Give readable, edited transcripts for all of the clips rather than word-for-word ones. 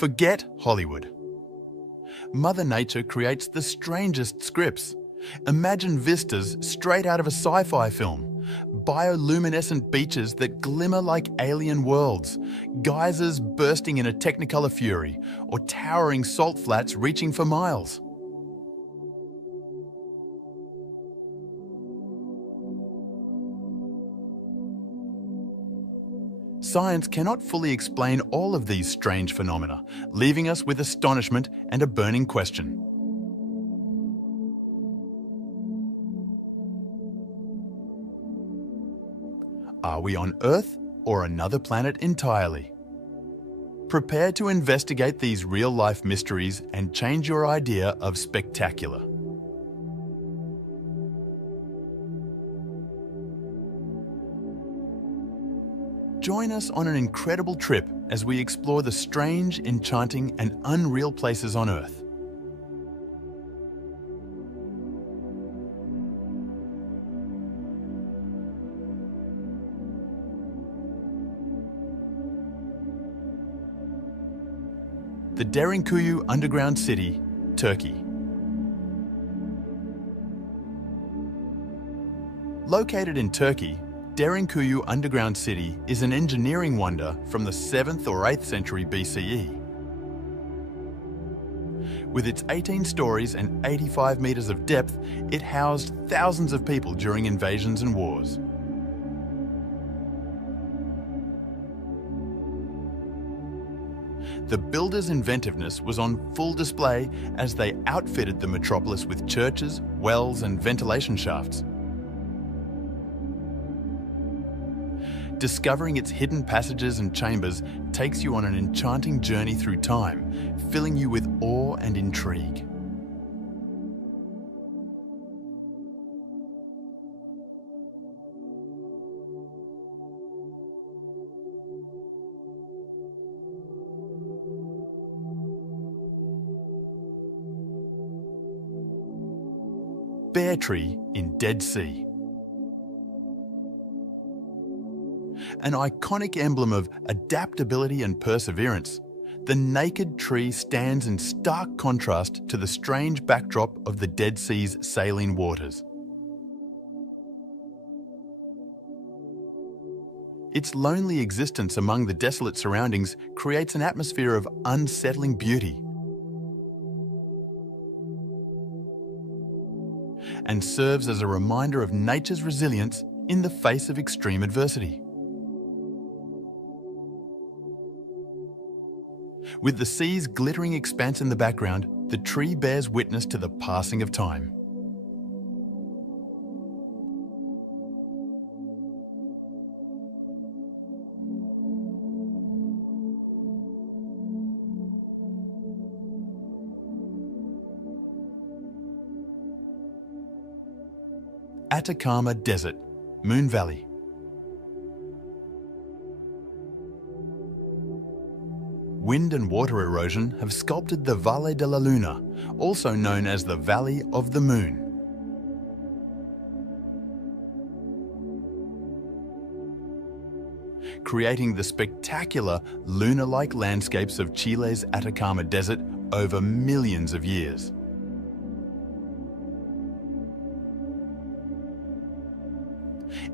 Forget Hollywood. Mother Nature creates the strangest scripts. Imagine vistas straight out of a sci-fi film, bioluminescent beaches that glimmer like alien worlds, geysers bursting in a technicolor fury, or towering salt flats reaching for miles. Science cannot fully explain all of these strange phenomena, leaving us with astonishment and a burning question. Are we on Earth or another planet entirely? Prepare to investigate these real-life mysteries and change your idea of spectacular. Join us on an incredible trip as we explore the strange, enchanting, and unreal places on Earth. The Derinkuyu Underground City, Turkey. Located in Turkey, Derinkuyu Underground City is an engineering wonder from the 7th or 8th century BCE. With its 18 stories and 85 meters of depth, it housed thousands of people during invasions and wars. The builders' inventiveness was on full display as they outfitted the metropolis with churches, wells, and ventilation shafts. Discovering its hidden passages and chambers takes you on an enchanting journey through time, filling you with awe and intrigue. Bear Tree in Dead Sea. An iconic emblem of adaptability and perseverance, the naked tree stands in stark contrast to the strange backdrop of the Dead Sea's saline waters. Its lonely existence among the desolate surroundings creates an atmosphere of unsettling beauty and serves as a reminder of nature's resilience in the face of extreme adversity. With the sea's glittering expanse in the background, the tree bears witness to the passing of time. Atacama Desert, Moon Valley. Wind and water erosion have sculpted the Valle de la Luna, also known as the Valley of the Moon. Creating the spectacular lunar-like landscapes of Chile's Atacama Desert over millions of years.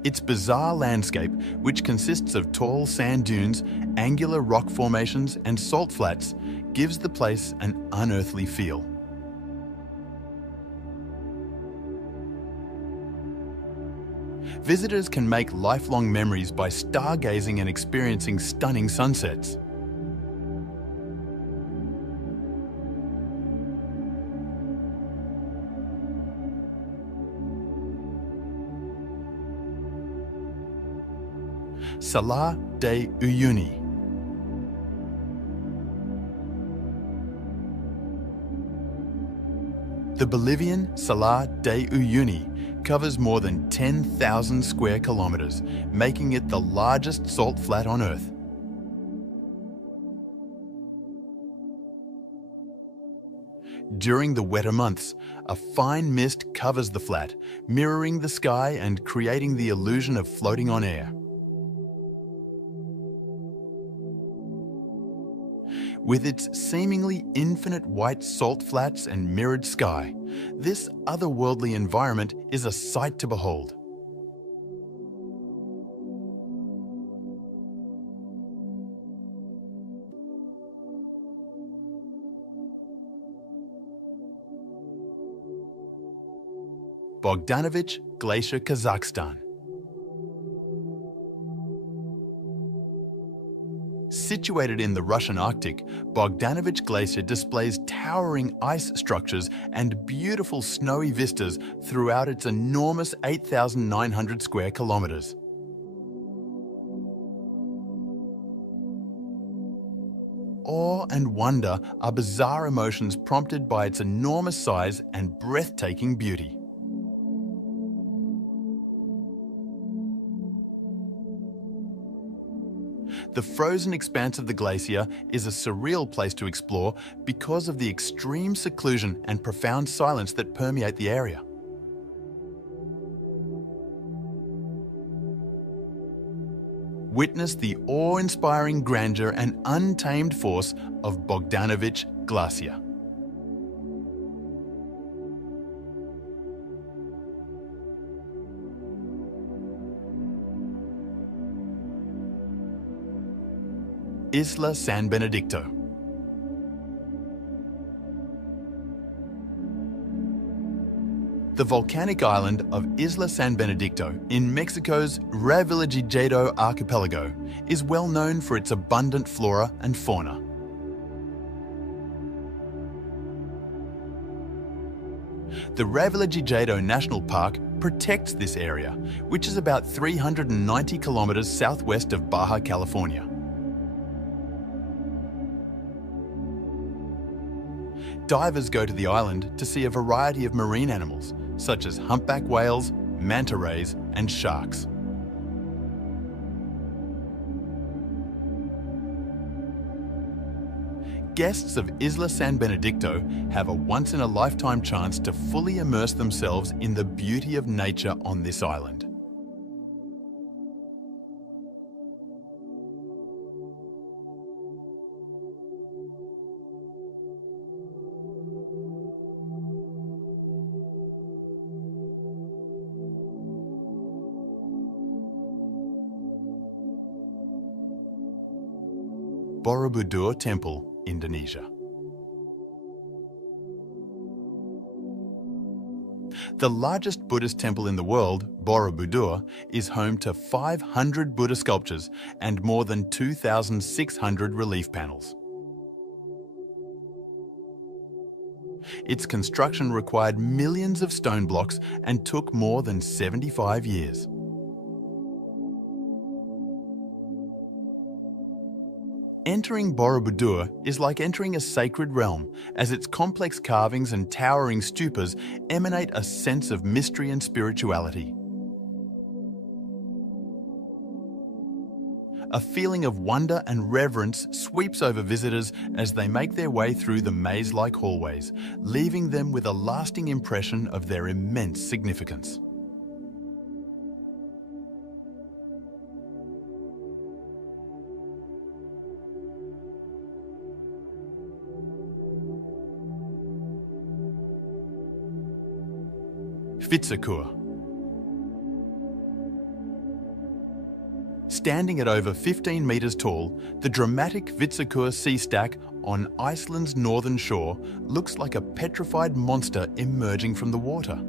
Its bizarre landscape, which consists of tall sand dunes, angular rock formations and salt flats, gives the place an unearthly feel. Visitors can make lifelong memories by stargazing and experiencing stunning sunsets. Salar de Uyuni. The Bolivian Salar de Uyuni covers more than 10,000 square kilometers, making it the largest salt flat on Earth. During the wetter months, a fine mist covers the flat, mirroring the sky and creating the illusion of floating on air. With its seemingly infinite white salt flats and mirrored sky, this otherworldly environment is a sight to behold. Bogdanovich Glacier, Kazakhstan. Situated in the Russian Arctic, Bogdanovich Glacier displays towering ice structures and beautiful snowy vistas throughout its enormous 8,900 square kilometers. Awe and wonder are bizarre emotions prompted by its enormous size and breathtaking beauty. The frozen expanse of the glacier is a surreal place to explore because of the extreme seclusion and profound silence that permeate the area. Witness the awe-inspiring grandeur and untamed force of Bogdanovich Glacier. Isla San Benedicto. The volcanic island of Isla San Benedicto in Mexico's Revillagigedo archipelago is well known for its abundant flora and fauna. The Revillagigedo National Park protects this area, which is about 390 kilometers southwest of Baja California. Divers go to the island to see a variety of marine animals, such as humpback whales, manta rays, and sharks. Guests of Isla San Benedicto have a once-in-a-lifetime chance to fully immerse themselves in the beauty of nature on this island. Borobudur Temple, Indonesia. The largest Buddhist temple in the world, Borobudur, is home to 500 Buddha sculptures and more than 2,600 relief panels. Its construction required millions of stone blocks and took more than 75 years. Entering Borobudur is like entering a sacred realm, as its complex carvings and towering stupas emanate a sense of mystery and spirituality. A feeling of wonder and reverence sweeps over visitors as they make their way through the maze-like hallways, leaving them with a lasting impression of their immense significance. Vitsakur. Standing at over 15 metres tall, the dramatic Vitsakur sea stack on Iceland's northern shore looks like a petrified monster emerging from the water.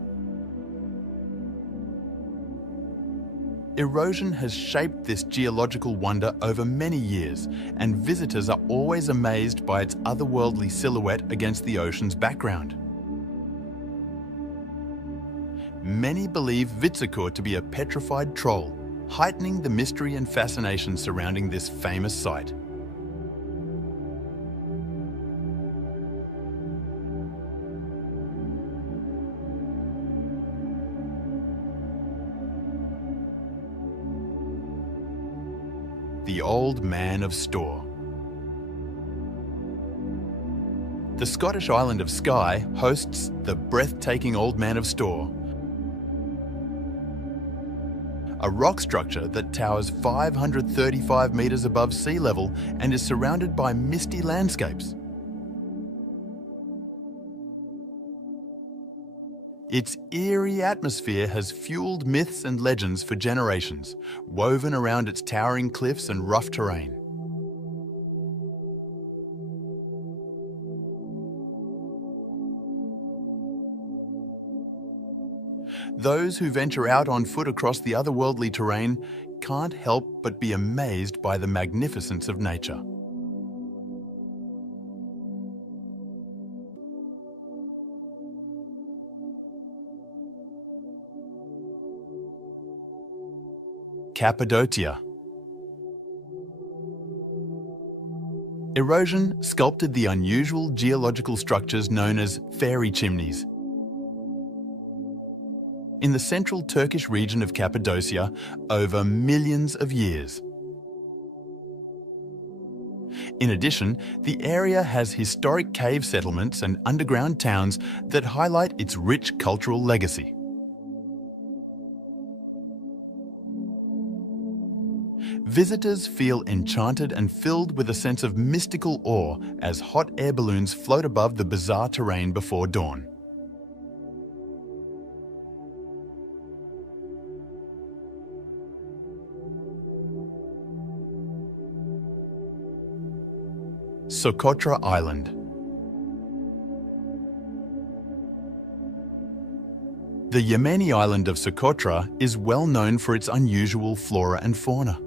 Erosion has shaped this geological wonder over many years, and visitors are always amazed by its otherworldly silhouette against the ocean's background. Many believe Vitsakur to be a petrified troll, heightening the mystery and fascination surrounding this famous site. The Old Man of Storr. The Scottish island of Skye hosts the breathtaking Old Man of Storr, a rock structure that towers 535 metres above sea level and is surrounded by misty landscapes. Its eerie atmosphere has fueled myths and legends for generations, woven around its towering cliffs and rough terrain. Those who venture out on foot across the otherworldly terrain can't help but be amazed by the magnificence of nature. Cappadocia. Erosion sculpted the unusual geological structures known as fairy chimneys. In the central Turkish region of Cappadocia over millions of years. In addition, the area has historic cave settlements and underground towns that highlight its rich cultural legacy. Visitors feel enchanted and filled with a sense of mystical awe as hot air balloons float above the bizarre terrain before dawn. Socotra Island. The Yemeni island of Socotra is well known for its unusual flora and fauna.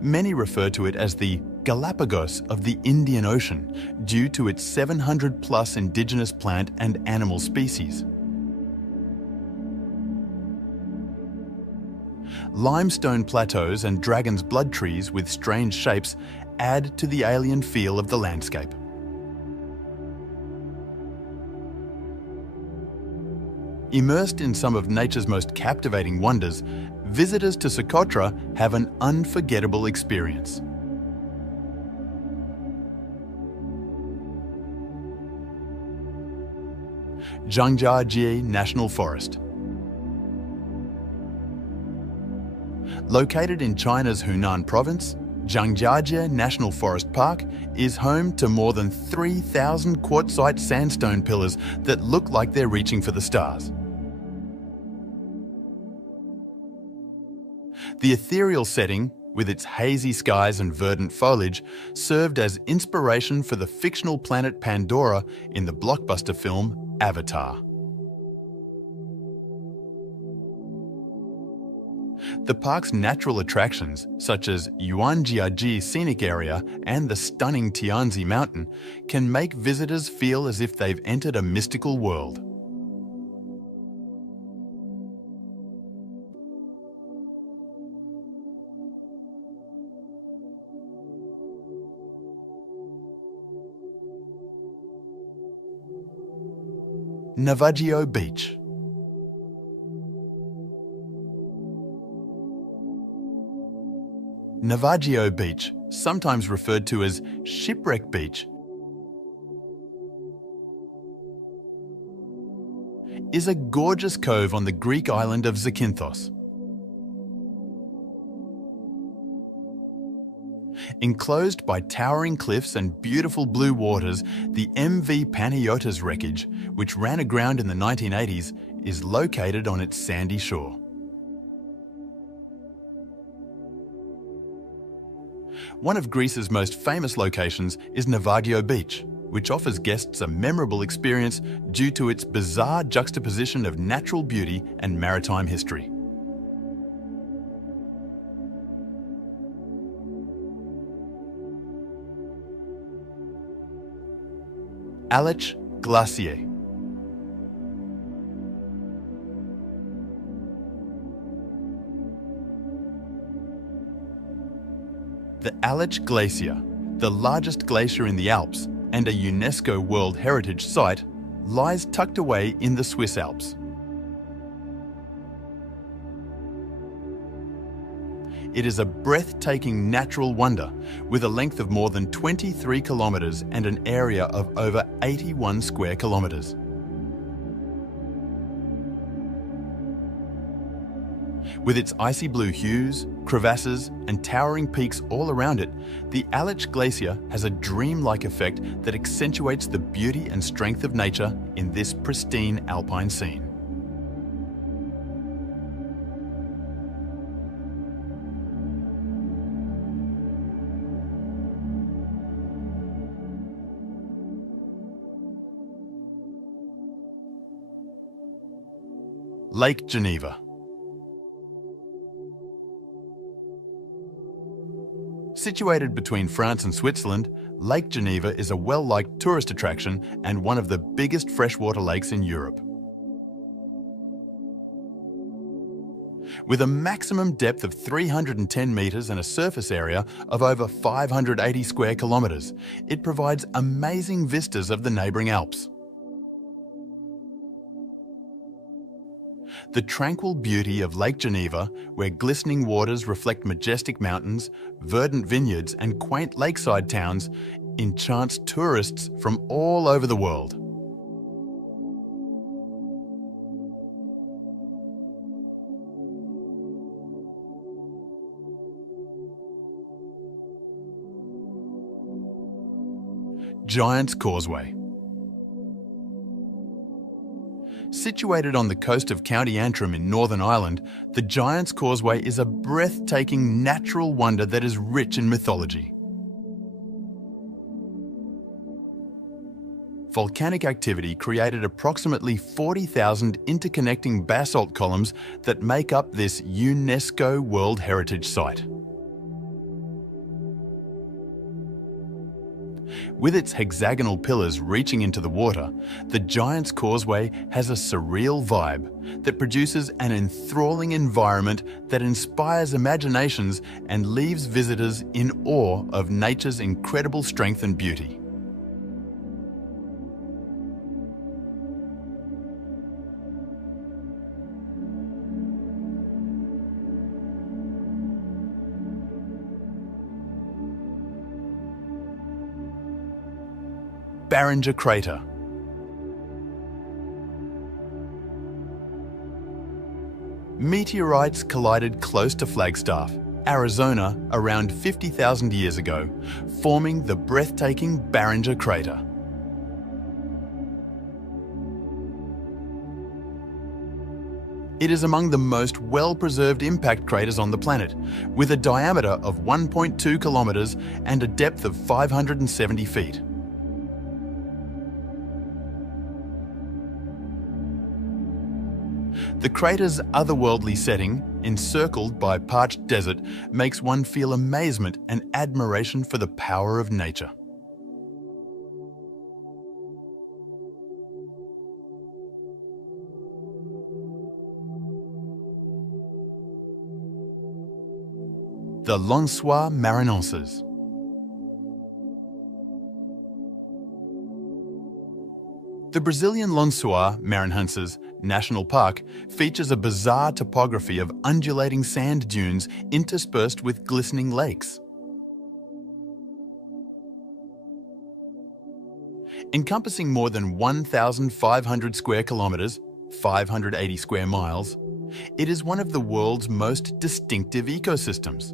Many refer to it as the Galapagos of the Indian Ocean due to its 700+ indigenous plant and animal species. Limestone plateaus and dragon's blood trees with strange shapes add to the alien feel of the landscape. Immersed in some of nature's most captivating wonders, visitors to Socotra have an unforgettable experience. Zhangjiajie National Forest. Located in China's Hunan province, Zhangjiajie National Forest Park is home to more than 3,000 quartzite sandstone pillars that look like they're reaching for the stars. The ethereal setting, with its hazy skies and verdant foliage, served as inspiration for the fictional planet Pandora in the blockbuster film Avatar. The park's natural attractions, such as Yuanjiaji Scenic Area and the stunning Tianzi Mountain, can make visitors feel as if they've entered a mystical world. Navajo Beach. Navajo Beach, sometimes referred to as Shipwreck Beach, is a gorgeous cove on the Greek island of Zakynthos. Enclosed by towering cliffs and beautiful blue waters, the MV Panayotis wreckage, which ran aground in the 1980s, is located on its sandy shore. One of Greece's most famous locations is Navajo Beach, which offers guests a memorable experience due to its bizarre juxtaposition of natural beauty and maritime history. Aletsch Glacier. The Aletsch Glacier, the largest glacier in the Alps and a UNESCO World Heritage Site, lies tucked away in the Swiss Alps. It is a breathtaking natural wonder with a length of more than 23 kilometres and an area of over 81 square kilometres. With its icy blue hues, crevasses, and towering peaks all around it, the Aletsch Glacier has a dreamlike effect that accentuates the beauty and strength of nature in this pristine alpine scene. Lake Geneva. Situated between France and Switzerland, Lake Geneva is a well-liked tourist attraction and one of the biggest freshwater lakes in Europe. With a maximum depth of 310 metres and a surface area of over 580 square kilometres, it provides amazing vistas of the neighbouring Alps. The tranquil beauty of Lake Geneva, where glistening waters reflect majestic mountains, verdant vineyards and quaint lakeside towns, enchants tourists from all over the world. Giant's Causeway. Situated on the coast of County Antrim in Northern Ireland, the Giant's Causeway is a breathtaking natural wonder that is rich in mythology. Volcanic activity created approximately 40,000 interconnecting basalt columns that make up this UNESCO World Heritage Site. With its hexagonal pillars reaching into the water, the Giant's Causeway has a surreal vibe that produces an enthralling environment that inspires imaginations and leaves visitors in awe of nature's incredible strength and beauty. Barringer Crater. Meteorites collided close to Flagstaff, Arizona, around 50,000 years ago, forming the breathtaking Barringer Crater. It is among the most well-preserved impact craters on the planet, with a diameter of 1.2 kilometres and a depth of 570 feet. The crater's otherworldly setting, encircled by parched desert, makes one feel amazement and admiration for the power of nature. The Lensois Marinenses. The Brazilian Lensois Marinenses National Park features a bizarre topography of undulating sand dunes interspersed with glistening lakes. Encompassing more than 1,500 square kilometres, 580 square miles, it is one of the world's most distinctive ecosystems.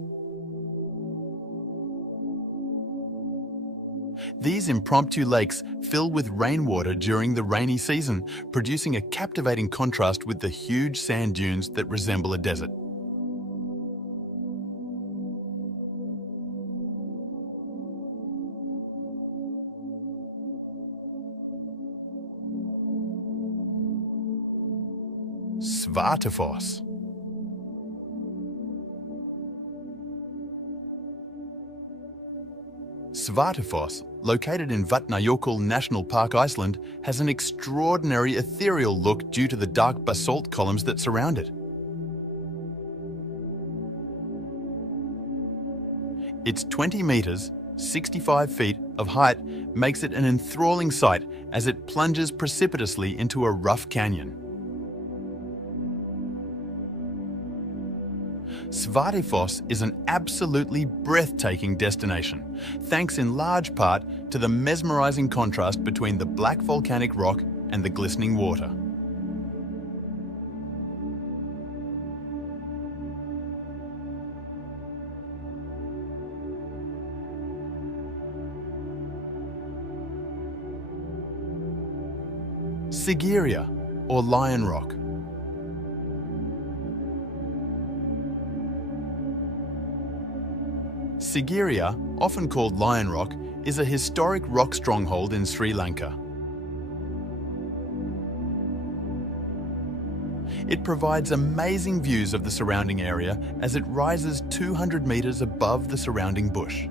These impromptu lakes fill with rainwater during the rainy season, producing a captivating contrast with the huge sand dunes that resemble a desert. Svartefoss. Svartefoss, located in Vatnajökull National Park, Iceland, has an extraordinary ethereal look due to the dark basalt columns that surround it. Its 20 metres, 65 feet of height makes it an enthralling sight as it plunges precipitously into a rough canyon. Svartefoss is an absolutely breathtaking destination, thanks in large part to the mesmerising contrast between the black volcanic rock and the glistening water. Sigiriya, or Lion Rock. Sigiriya, often called Lion Rock, is a historic rock stronghold in Sri Lanka. It provides amazing views of the surrounding area as it rises 200 metres above the surrounding bush.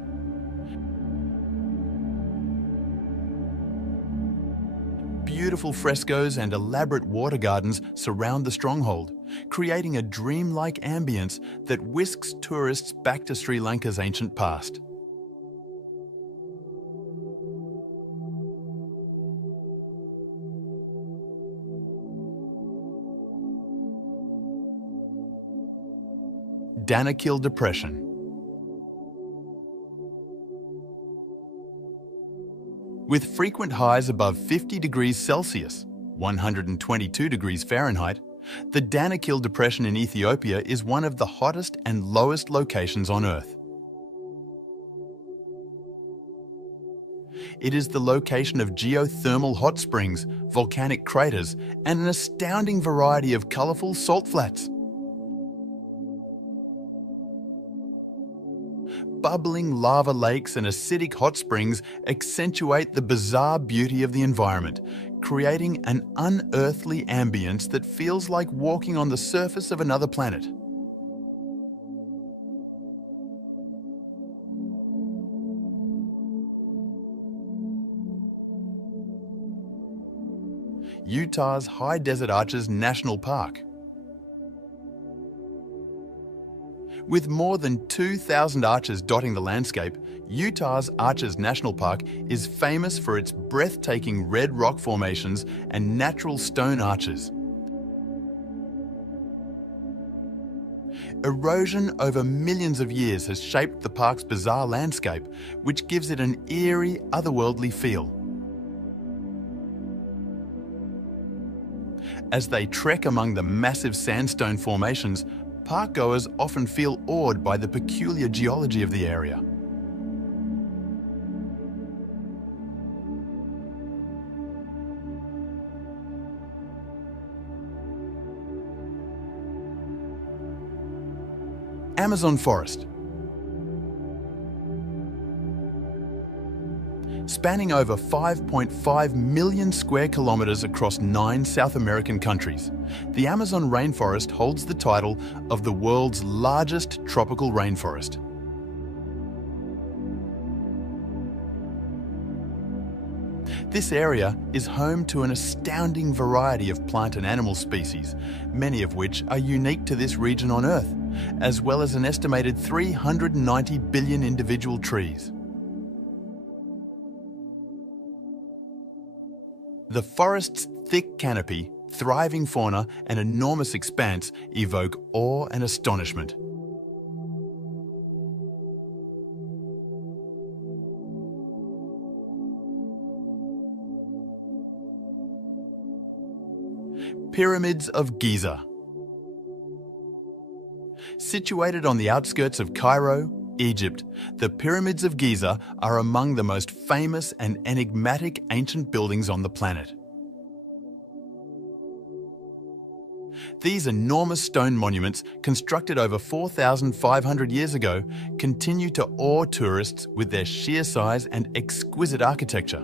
Beautiful frescoes and elaborate water gardens surround the stronghold, creating a dreamlike ambience that whisks tourists back to Sri Lanka's ancient past. Danakil Depression. With frequent highs above 50 degrees Celsius, 122 degrees Fahrenheit, the Danakil Depression in Ethiopia is one of the hottest and lowest locations on Earth. It is the location of geothermal hot springs, volcanic craters, and an astounding variety of colourful salt flats. Bubbling lava lakes and acidic hot springs accentuate the bizarre beauty of the environment, creating an unearthly ambience that feels like walking on the surface of another planet. Utah's High Desert Arches National Park. With more than 2,000 arches dotting the landscape, Utah's Arches National Park is famous for its breathtaking red rock formations and natural stone arches. Erosion over millions of years has shaped the park's bizarre landscape, which gives it an eerie, otherworldly feel. As they trek among the massive sandstone formations, parkgoers often feel awed by the peculiar geology of the area. Amazon forest. Spanning over 5.5 million square kilometres across 9 South American countries, the Amazon rainforest holds the title of the world's largest tropical rainforest. This area is home to an astounding variety of plant and animal species, many of which are unique to this region on Earth, as well as an estimated 390 billion individual trees. The forest's thick canopy, thriving fauna, and enormous expanse evoke awe and astonishment. Pyramids of Giza. Situated on the outskirts of Cairo, Egypt, the Pyramids of Giza are among the most famous and enigmatic ancient buildings on the planet. These enormous stone monuments, constructed over 4,500 years ago, continue to awe tourists with their sheer size and exquisite architecture.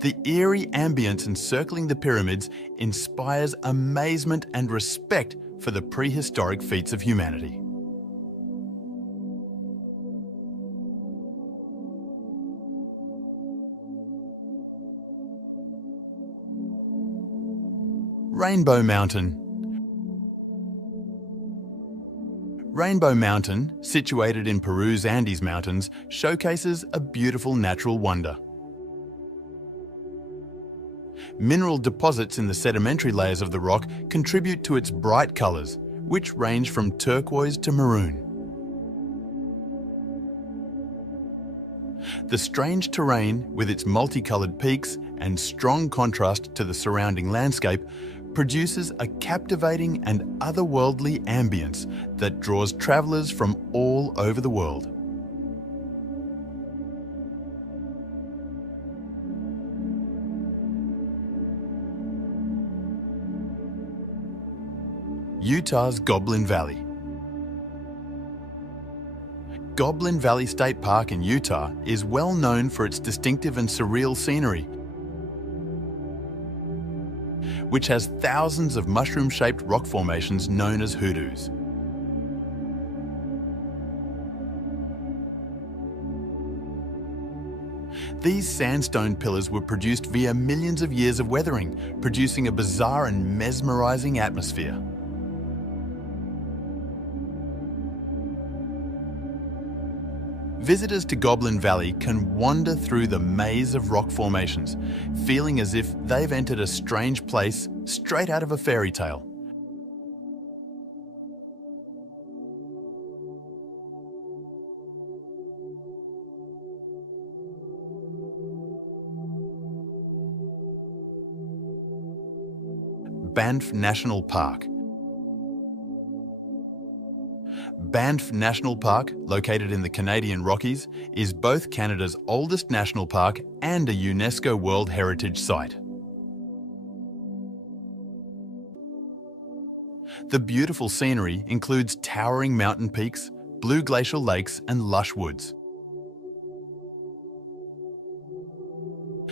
The eerie ambience encircling the pyramids inspires amazement and respect for the prehistoric feats of humanity. Rainbow Mountain. Rainbow Mountain, situated in Peru's Andes Mountains, showcases a beautiful natural wonder. Mineral deposits in the sedimentary layers of the rock contribute to its bright colours, which range from turquoise to maroon. The strange terrain, with its multicoloured peaks and strong contrast to the surrounding landscape, produces a captivating and otherworldly ambience that draws travellers from all over the world. Utah's Goblin Valley. Goblin Valley State Park in Utah is well known for its distinctive and surreal scenery, which has thousands of mushroom-shaped rock formations known as hoodoos. These sandstone pillars were produced via millions of years of weathering, producing a bizarre and mesmerizing atmosphere. Visitors to Goblin Valley can wander through the maze of rock formations, feeling as if they've entered a strange place straight out of a fairy tale. Banff National Park. Banff National Park, located in the Canadian Rockies, is both Canada's oldest national park and a UNESCO World Heritage Site. The beautiful scenery includes towering mountain peaks, blue glacial lakes, and lush woods.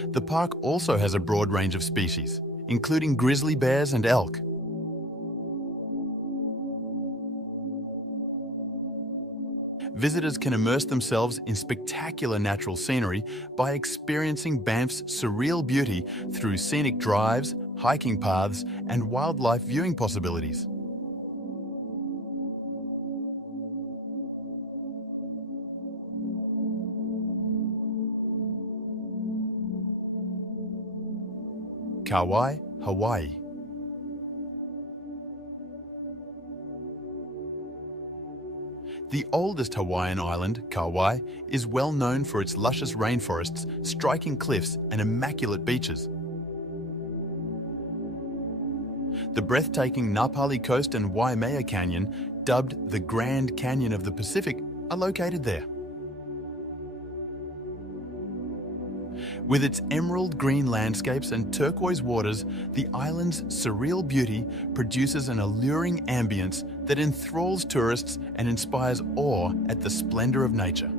The park also has a broad range of species, including grizzly bears and elk. Visitors can immerse themselves in spectacular natural scenery by experiencing Banff's surreal beauty through scenic drives, hiking paths, and wildlife viewing possibilities. Kauai, Hawaii. The oldest Hawaiian island, Kauai, is well known for its luscious rainforests, striking cliffs, and immaculate beaches. The breathtaking Napali Coast and Waimea Canyon, dubbed the Grand Canyon of the Pacific, are located there. With its emerald green landscapes and turquoise waters, the island's surreal beauty produces an alluring ambience that enthralls tourists and inspires awe at the splendor of nature.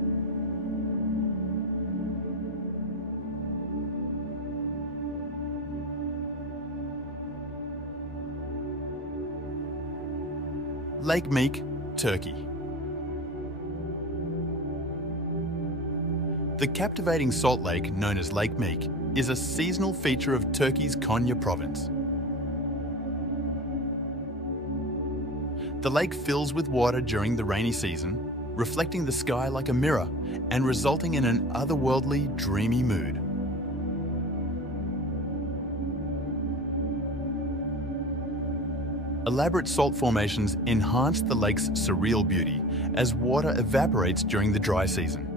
Lake Meek, Turkey. The captivating salt lake, known as Lake Meek, is a seasonal feature of Turkey's Konya province. The lake fills with water during the rainy season, reflecting the sky like a mirror and resulting in an otherworldly, dreamy mood. Elaborate salt formations enhance the lake's surreal beauty as water evaporates during the dry season.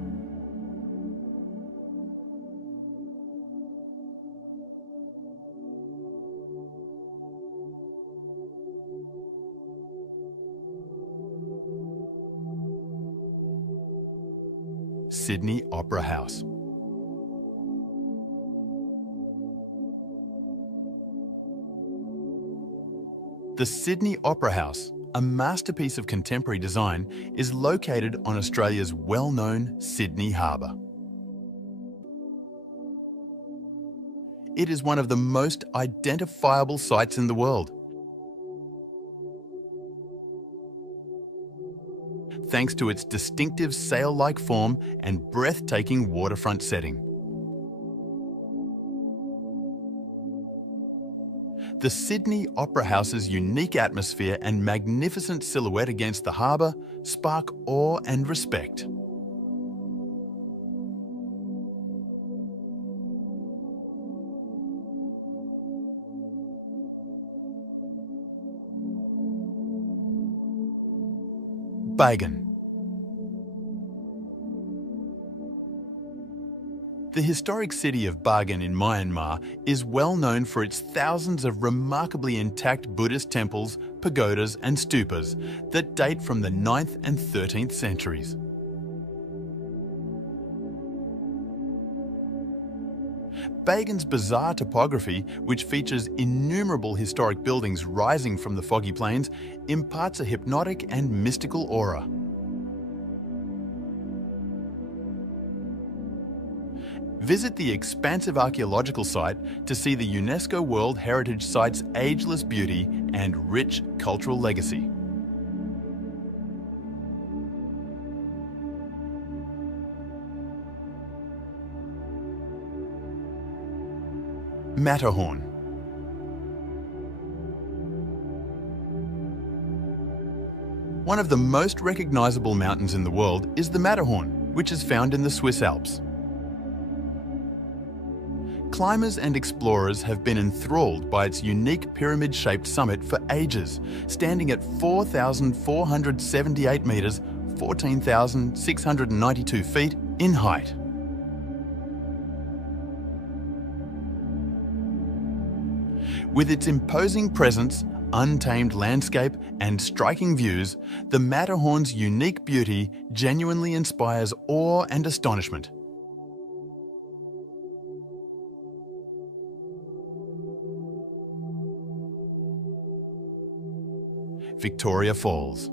Sydney Opera House. The Sydney Opera House, a masterpiece of contemporary design, is located on Australia's well-known Sydney Harbour. It is one of the most identifiable sights in the world, thanks to its distinctive sail-like form and breathtaking waterfront setting. The Sydney Opera House's unique atmosphere and magnificent silhouette against the harbour spark awe and respect. Bagan. The historic city of Bagan in Myanmar is well known for its thousands of remarkably intact Buddhist temples, pagodas and stupas that date from the 9th and 13th centuries. Bagan's bizarre topography, which features innumerable historic buildings rising from the foggy plains, imparts a hypnotic and mystical aura. Visit the expansive archaeological site to see the UNESCO World Heritage Site's ageless beauty and rich cultural legacy. Matterhorn. One of the most recognizable mountains in the world is the Matterhorn, which is found in the Swiss Alps. Climbers and explorers have been enthralled by its unique pyramid-shaped summit for ages, standing at 4,478 metres, 14,692 feet in height. With its imposing presence, untamed landscape and striking views, the Matterhorn's unique beauty genuinely inspires awe and astonishment. Victoria Falls.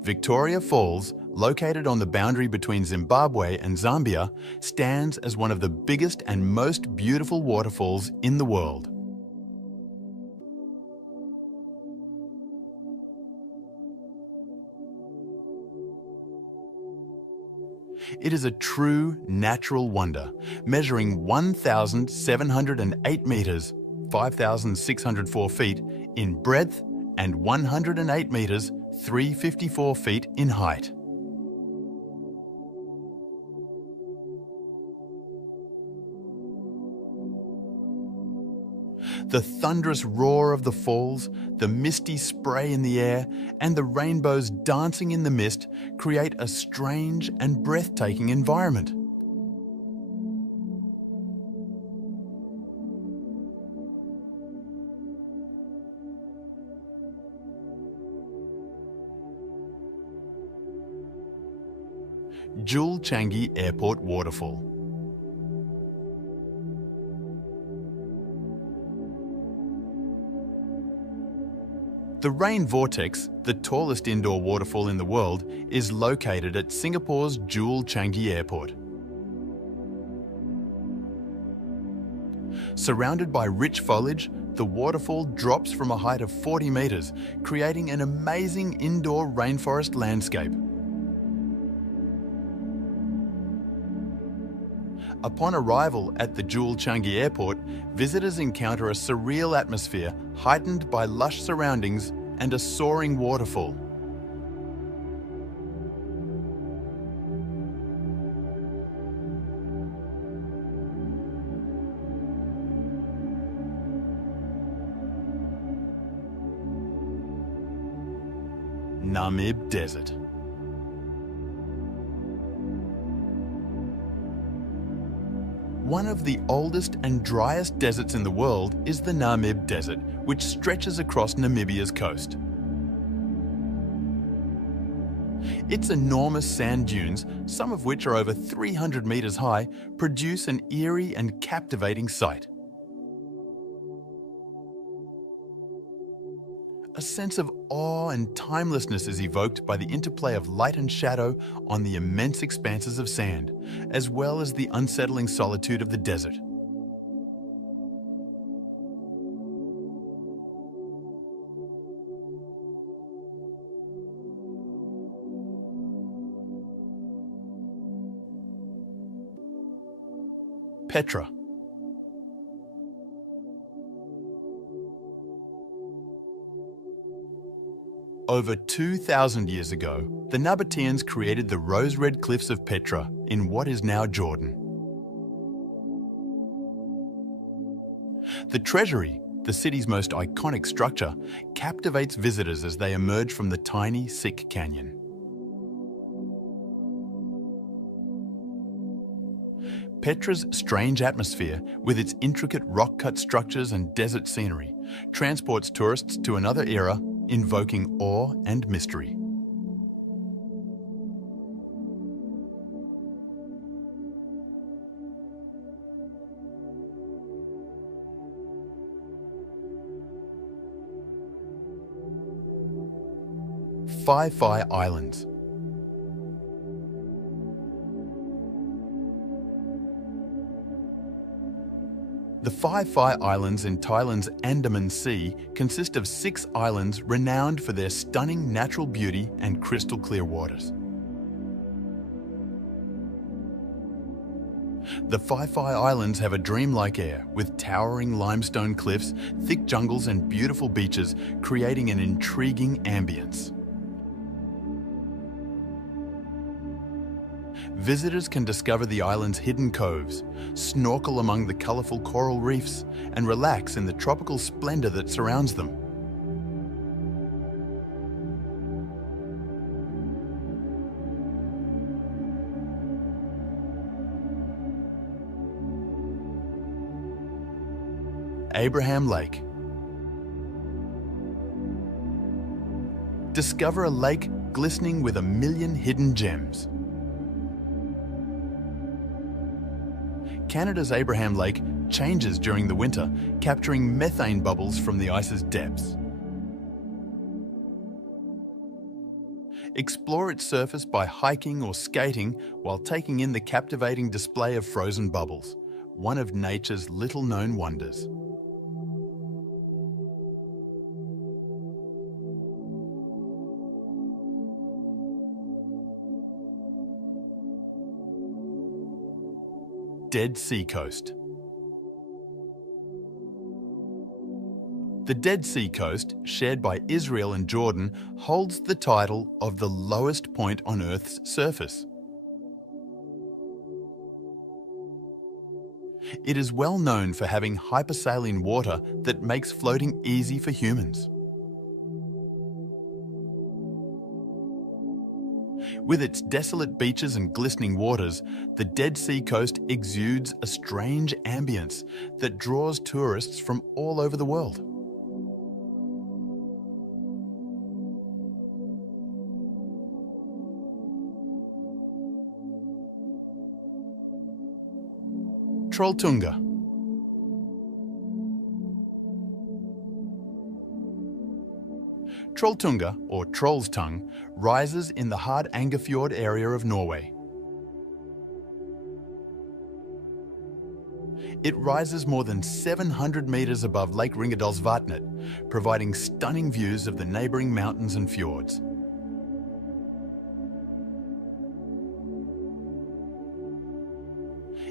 Victoria Falls, located on the boundary between Zimbabwe and Zambia, stands as one of the biggest and most beautiful waterfalls in the world. It is a true natural wonder, measuring 1,708 metres, 5,604 feet in breadth and 108 metres, 354 feet in height. The thunderous roar of the falls, the misty spray in the air, and the rainbows dancing in the mist create a strange and breathtaking environment. Jewel Changi Airport Waterfall. The Rain Vortex, the tallest indoor waterfall in the world, is located at Singapore's Jewel Changi Airport. Surrounded by rich foliage, the waterfall drops from a height of 40 metres, creating an amazing indoor rainforest landscape. Upon arrival at the Jewel Changi Airport, visitors encounter a surreal atmosphere heightened by lush surroundings and a soaring waterfall. Namib Desert. One of the oldest and driest deserts in the world is the Namib Desert, which stretches across Namibia's coast. Its enormous sand dunes, some of which are over 300 metres high, produce an eerie and captivating sight. A sense of awe and timelessness is evoked by the interplay of light and shadow on the immense expanses of sand, as well as the unsettling solitude of the desert. Petra. Over 2,000 years ago, the Nabateans created the rose-red cliffs of Petra in what is now Jordan. The treasury, the city's most iconic structure, captivates visitors as they emerge from the tiny, sick canyon. Petra's strange atmosphere, with its intricate rock-cut structures and desert scenery, transports tourists to another era, invoking awe and mystery. Phi Islands. The Phi Islands in Thailand's Andaman Sea consist of 6 islands renowned for their stunning natural beauty and crystal clear waters. The Phi Islands have a dreamlike air with towering limestone cliffs, thick jungles and beautiful beaches, creating an intriguing ambience. Visitors can discover the island's hidden coves, snorkel among the colourful coral reefs, and relax in the tropical splendour that surrounds them. Abraham Lake. Discover a lake glistening with 1,000,000 hidden gems. Canada's Abraham Lake changes during the winter, capturing methane bubbles from the ice's depths. Explore its surface by hiking or skating while taking in the captivating display of frozen bubbles, one of nature's little-known wonders. Dead Sea Coast. The Dead Sea Coast, shared by Israel and Jordan, holds the title of the lowest point on Earth's surface. It is well known for having hypersaline water that makes floating easy for humans. With its desolate beaches and glistening waters, the Dead Sea Coast exudes a strange ambience that draws tourists from all over the world. Trolltunga. Trolltunga, or Troll's Tongue, rises in the Hardangerfjord area of Norway. It rises more than 700 metres above Lake Ringadalsvatnet, providing stunning views of the neighbouring mountains and fjords.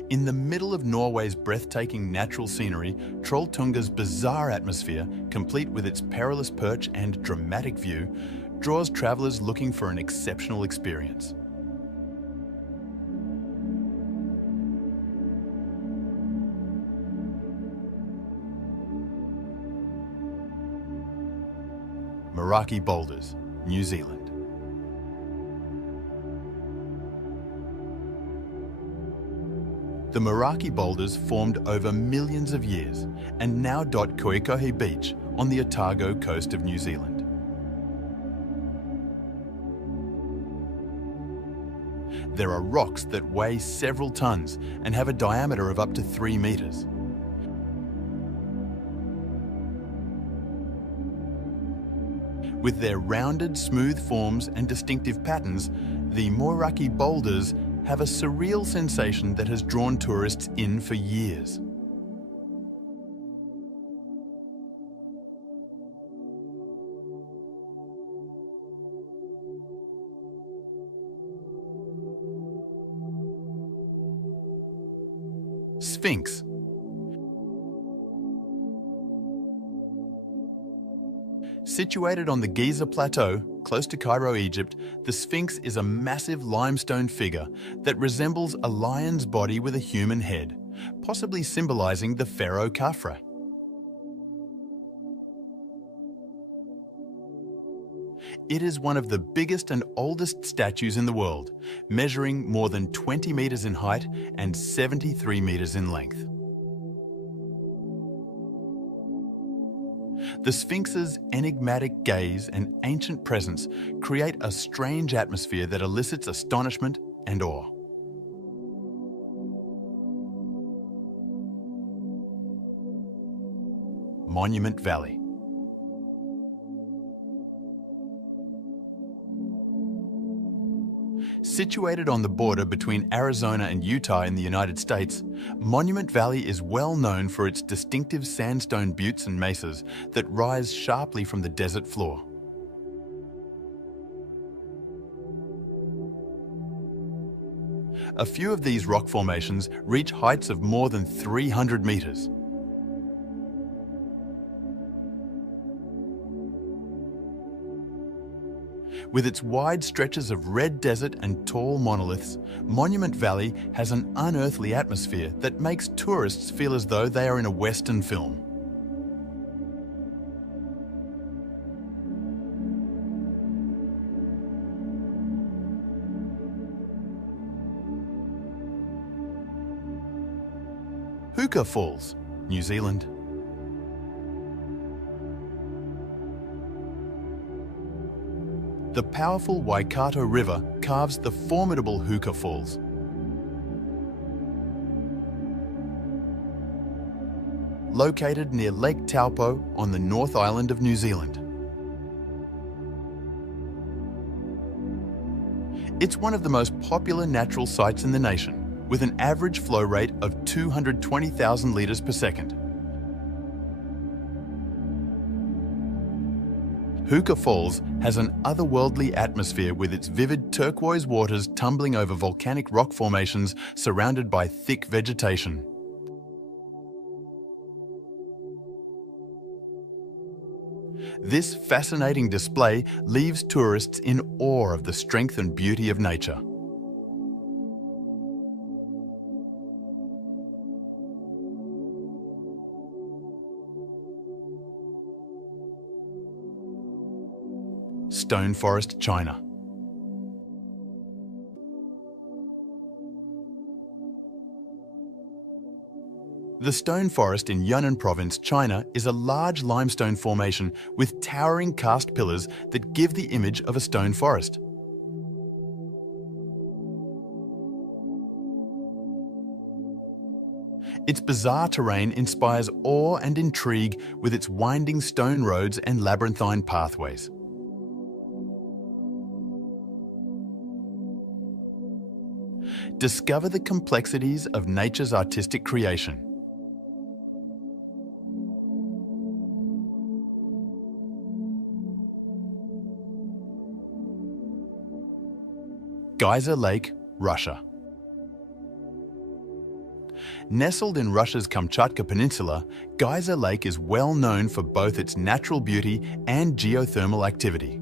In the middle of Norway's breathtaking natural scenery, Trolltunga's bizarre atmosphere, complete with its perilous perch and dramatic view, draws travellers looking for an exceptional experience. Meraki Boulders, New Zealand. The Meraki boulders formed over millions of years and now dot Koikohe Beach on the Otago coast of New Zealand. There are rocks that weigh several tons and have a diameter of up to 3 metres. With their rounded, smooth forms and distinctive patterns, the Meraki boulders have a surreal sensation that has drawn tourists in for years. Sphinx. Situated on the Giza Plateau, close to Cairo, Egypt, the Sphinx is a massive limestone figure that resembles a lion's body with a human head, possibly symbolizing the pharaoh Khafre. It is one of the biggest and oldest statues in the world, measuring more than 20 meters in height and 73 meters in length. The Sphinx's enigmatic gaze and ancient presence create a strange atmosphere that elicits astonishment and awe. Monument Valley. Situated on the border between Arizona and Utah in the United States, Monument Valley is well known for its distinctive sandstone buttes and mesas that rise sharply from the desert floor. A few of these rock formations reach heights of more than 300 meters. With its wide stretches of red desert and tall monoliths, Monument Valley has an unearthly atmosphere that makes tourists feel as though they are in a Western film. Huka Falls, New Zealand. The powerful Waikato River carves the formidable Huka Falls. Located near Lake Taupo on the North Island of New Zealand. It's one of the most popular natural sites in the nation, with an average flow rate of 220,000 litres per second. Huka Falls has an otherworldly atmosphere with its vivid turquoise waters tumbling over volcanic rock formations surrounded by thick vegetation. This fascinating display leaves tourists in awe of the strength and beauty of nature. Stone Forest, China. The Stone Forest in Yunnan Province, China, is a large limestone formation with towering cast pillars that give the image of a stone forest. Its bizarre terrain inspires awe and intrigue with its winding stone roads and labyrinthine pathways. Discover the complexities of nature's artistic creation. Geyser Lake, Russia. Nestled in Russia's Kamchatka Peninsula, Geyser Lake is well known for both its natural beauty and geothermal activity.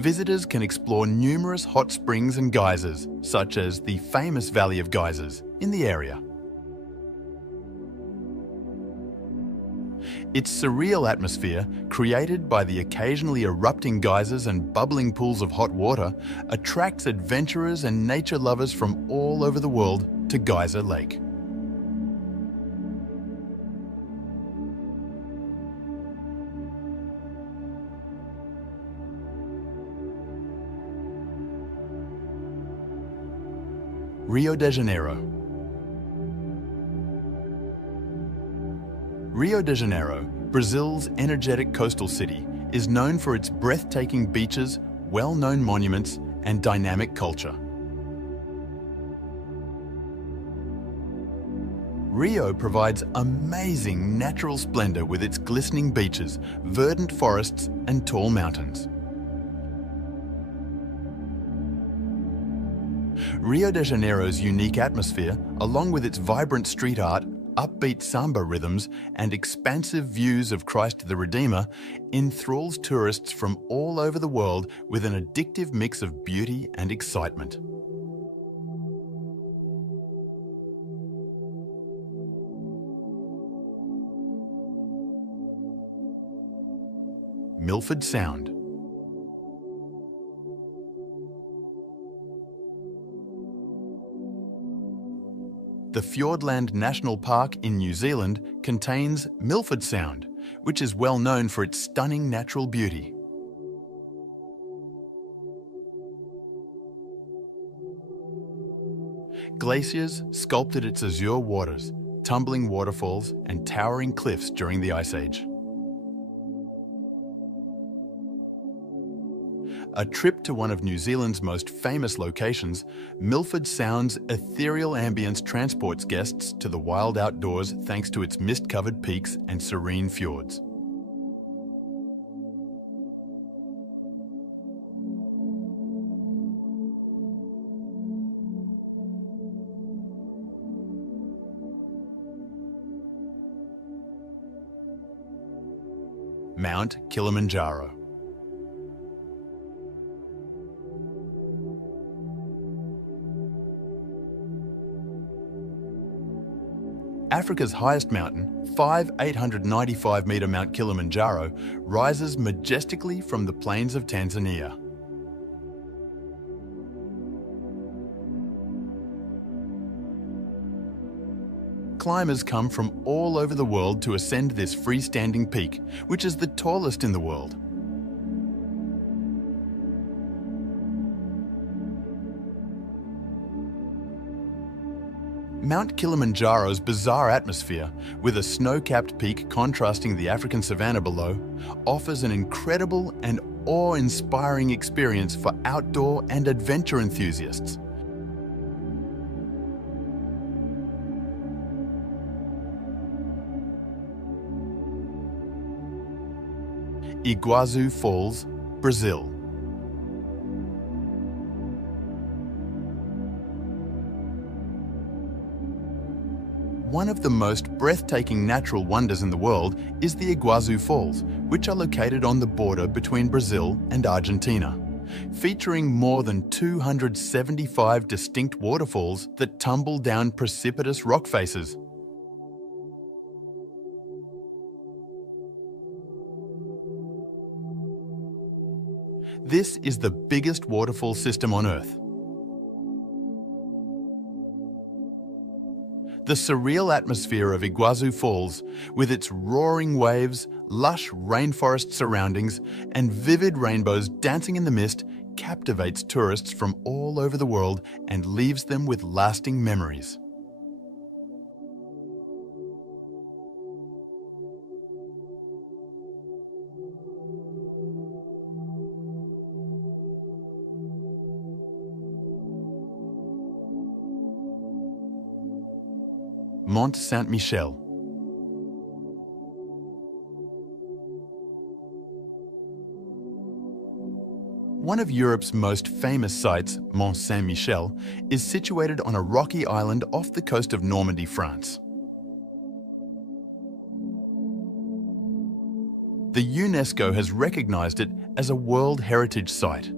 Visitors can explore numerous hot springs and geysers, such as the famous Valley of Geysers, in the area. Its surreal atmosphere, created by the occasionally erupting geysers and bubbling pools of hot water, attracts adventurers and nature lovers from all over the world to Geyser Lake. Rio de Janeiro. Rio de Janeiro, Brazil's energetic coastal city, is known for its breathtaking beaches, well-known monuments, and dynamic culture. Rio provides amazing natural splendor with its glistening beaches, verdant forests, and tall mountains. Rio de Janeiro's unique atmosphere, along with its vibrant street art, upbeat samba rhythms, and expansive views of Christ the Redeemer, enthralls tourists from all over the world with an addictive mix of beauty and excitement. Milford Sound. The Fiordland National Park in New Zealand contains Milford Sound, which is well known for its stunning natural beauty. Glaciers sculpted its azure waters, tumbling waterfalls and towering cliffs during the Ice Age. a trip to one of New Zealand's most famous locations, Milford Sound's ethereal ambience transports guests to the wild outdoors thanks to its mist-covered peaks and serene fjords. Mount Kilimanjaro. Africa's highest mountain, 895-metre Mount Kilimanjaro, rises majestically from the plains of Tanzania. Climbers come from all over the world to ascend this freestanding peak, which is the tallest in the world. Mount Kilimanjaro's bizarre atmosphere, with a snow-capped peak contrasting the African savanna below, offers an incredible and awe-inspiring experience for outdoor and adventure enthusiasts. Iguazu Falls, Brazil. One of the most breathtaking natural wonders in the world is the Iguazu Falls, which are located on the border between Brazil and Argentina, featuring more than 275 distinct waterfalls that tumble down precipitous rock faces. This is the biggest waterfall system on Earth. The surreal atmosphere of Iguazu Falls, with its roaring waves, lush rainforest surroundings, and vivid rainbows dancing in the mist, captivates tourists from all over the world and leaves them with lasting memories. Mont Saint-Michel. One of Europe's most famous sites, Mont Saint-Michel, is situated on a rocky island off the coast of Normandy, France. The UNESCO has recognized it as a World Heritage Site.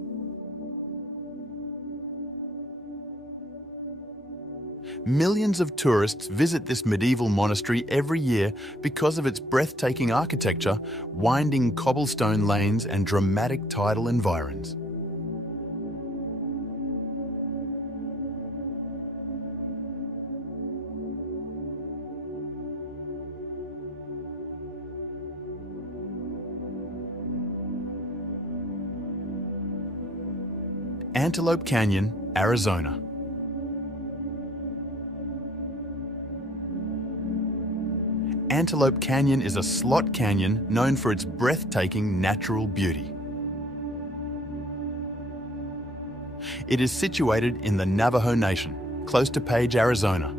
Millions of tourists visit this medieval monastery every year because of its breathtaking architecture, winding cobblestone lanes, and dramatic tidal environs. Antelope Canyon, Arizona. Antelope Canyon is a slot canyon known for its breathtaking natural beauty. It is situated in the Navajo Nation, close to Page, Arizona.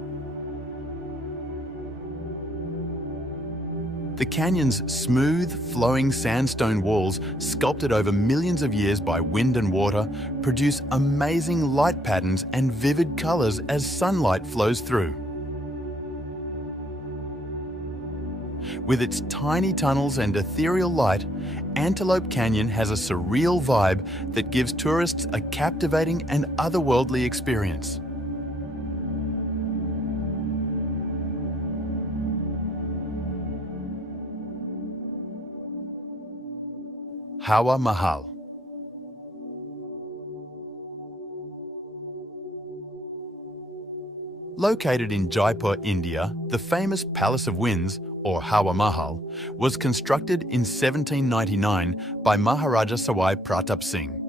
The canyon's smooth, flowing sandstone walls, sculpted over millions of years by wind and water, produce amazing light patterns and vivid colors as sunlight flows through. With its tiny tunnels and ethereal light, Antelope Canyon has a surreal vibe that gives tourists a captivating and otherworldly experience. Hawa Mahal. Located in Jaipur, India, the famous Palace of Winds, or Hawa Mahal, was constructed in 1799 by Maharaja Sawai Pratap Singh.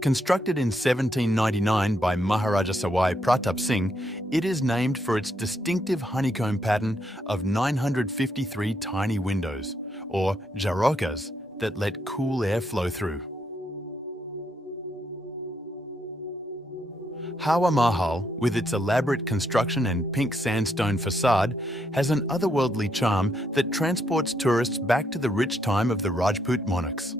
Constructed in 1799 by Maharaja Sawai Pratap Singh, it is named for its distinctive honeycomb pattern of 953 tiny windows, or jarocas, that let cool air flow through. Hawa Mahal, with its elaborate construction and pink sandstone facade, has an otherworldly charm that transports tourists back to the rich time of the Rajput monarchs.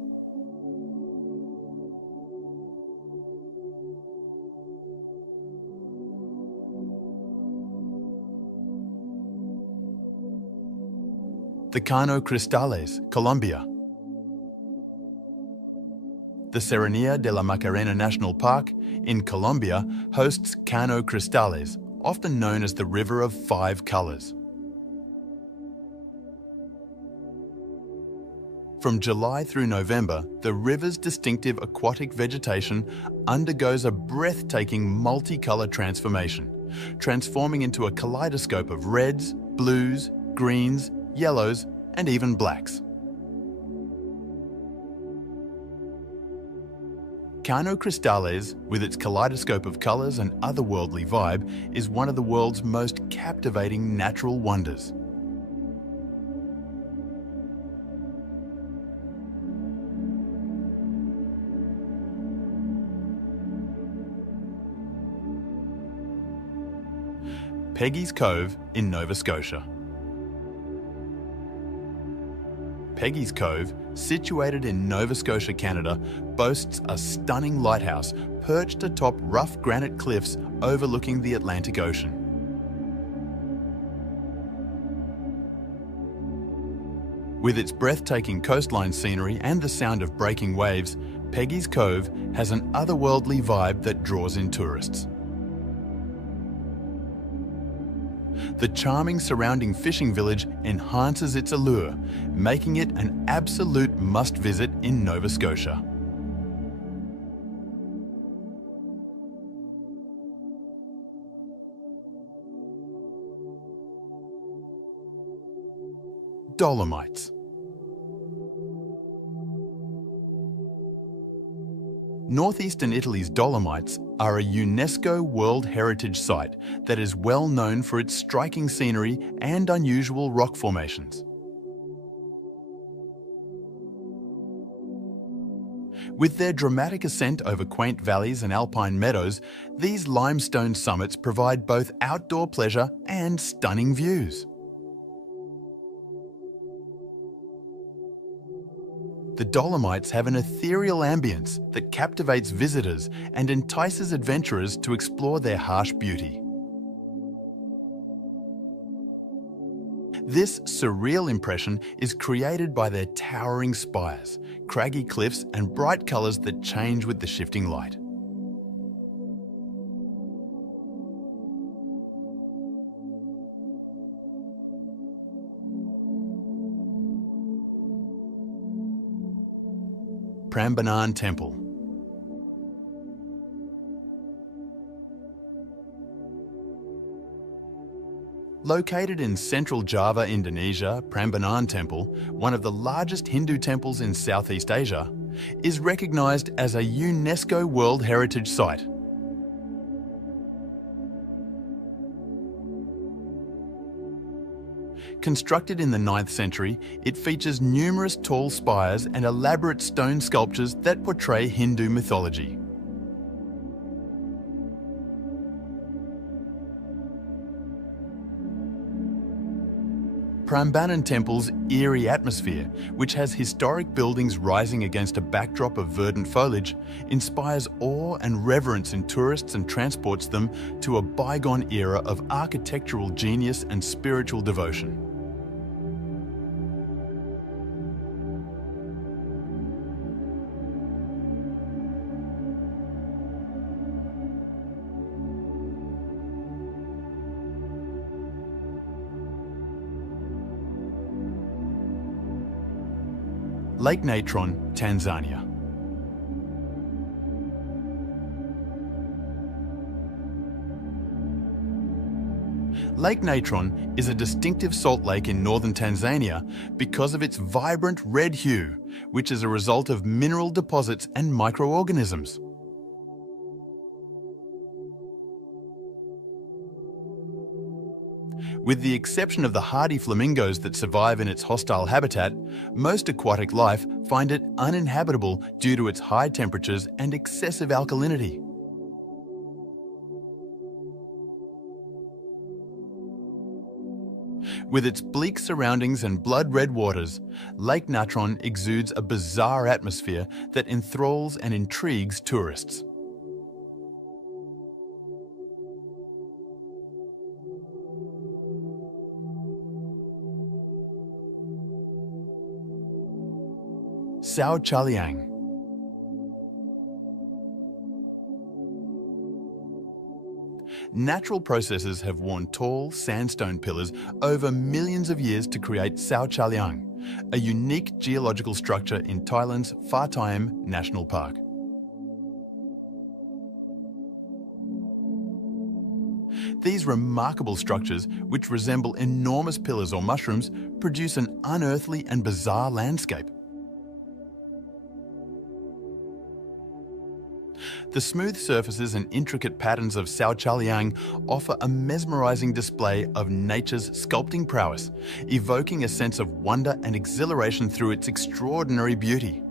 The Cano Cristales, Colombia. The Serranía de la Macarena National Park in Colombia hosts Cano Cristales, often known as the River of Five Colors. From July through November, the river's distinctive aquatic vegetation undergoes a breathtaking multicolour transformation, transforming into a kaleidoscope of reds, blues, greens, yellows, and even blacks. Cano Cristales, with its kaleidoscope of colours and otherworldly vibe, is one of the world's most captivating natural wonders. Peggy's Cove in Nova Scotia. Peggy's Cove, situated in Nova Scotia, Canada, boasts a stunning lighthouse perched atop rough granite cliffs overlooking the Atlantic Ocean. With its breathtaking coastline scenery and the sound of breaking waves, Peggy's Cove has an otherworldly vibe that draws in tourists. The charming surrounding fishing village enhances its allure, making it an absolute must-visit in Nova Scotia. Dolomites. Northeastern Italy's Dolomites are a UNESCO World Heritage Site that is well known for its striking scenery and unusual rock formations. With their dramatic ascent over quaint valleys and alpine meadows, these limestone summits provide both outdoor pleasure and stunning views. The Dolomites have an ethereal ambience that captivates visitors and entices adventurers to explore their harsh beauty. This surreal impression is created by their towering spires, craggy cliffs, and bright colours that change with the shifting light. Prambanan Temple. Located in central Java, Indonesia, Prambanan Temple, one of the largest Hindu temples in Southeast Asia, is recognised as a UNESCO World Heritage Site. Constructed in the 9th century, it features numerous tall spires and elaborate stone sculptures that portray Hindu mythology. Prambanan Temple's eerie atmosphere, which has historic buildings rising against a backdrop of verdant foliage, inspires awe and reverence in tourists and transports them to a bygone era of architectural genius and spiritual devotion. Lake Natron, Tanzania. Lake Natron is a distinctive salt lake in northern Tanzania because of its vibrant red hue, which is a result of mineral deposits and microorganisms. With the exception of the hardy flamingos that survive in its hostile habitat, most aquatic life find it uninhabitable due to its high temperatures and excessive alkalinity. With its bleak surroundings and blood-red waters, Lake Natron exudes a bizarre atmosphere that enthralls and intrigues tourists. Sao Chaliang. Natural processes have worn tall sandstone pillars over millions of years to create Sao Chaliang, a unique geological structure in Thailand's Pha Thai National Park. These remarkable structures, which resemble enormous pillars or mushrooms, produce an unearthly and bizarre landscape. The smooth surfaces and intricate patterns of Sao Chaliang offer a mesmerizing display of nature's sculpting prowess, evoking a sense of wonder and exhilaration through its extraordinary beauty.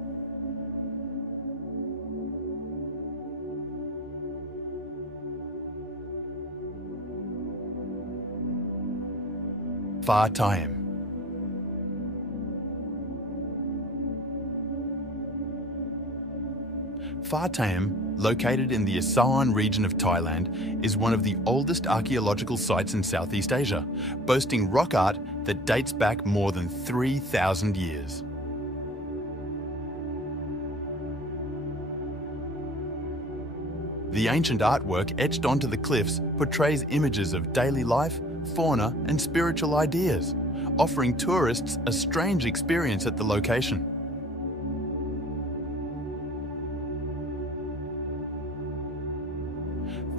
Pha Thai. Pha Thai, located in the Asahan region of Thailand, is one of the oldest archaeological sites in Southeast Asia, boasting rock art that dates back more than 3,000 years. The ancient artwork etched onto the cliffs portrays images of daily life, fauna, and spiritual ideas, offering tourists a strange experience at the location.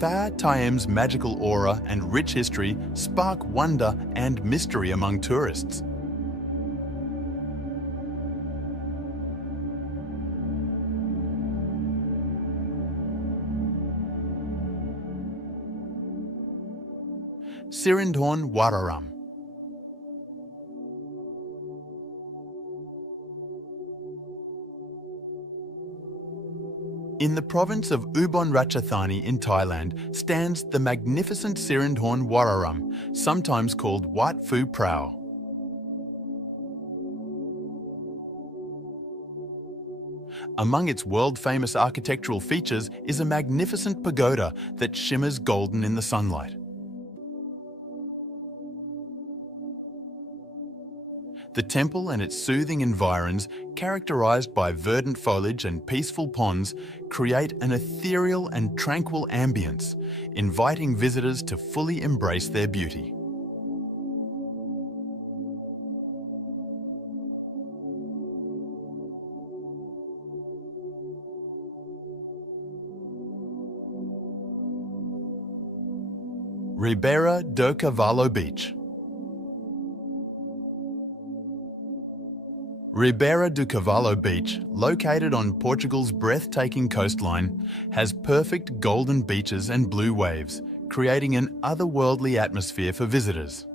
Pha Thai's magical aura and rich history spark wonder and mystery among tourists. Sirindhorn Wararam. In the province of Ubon Ratchathani in Thailand stands the magnificent Sirindhorn Wararam, sometimes called Wat Phu Prao. Among its world-famous architectural features is a magnificent pagoda that shimmers golden in the sunlight. The temple and its soothing environs, characterized by verdant foliage and peaceful ponds, create an ethereal and tranquil ambience, inviting visitors to fully embrace their beauty. Ribeira do Cavalo Beach. Ribeira do Cavalo Beach, located on Portugal's breathtaking coastline, has perfect golden beaches and blue waves, creating an otherworldly atmosphere for visitors.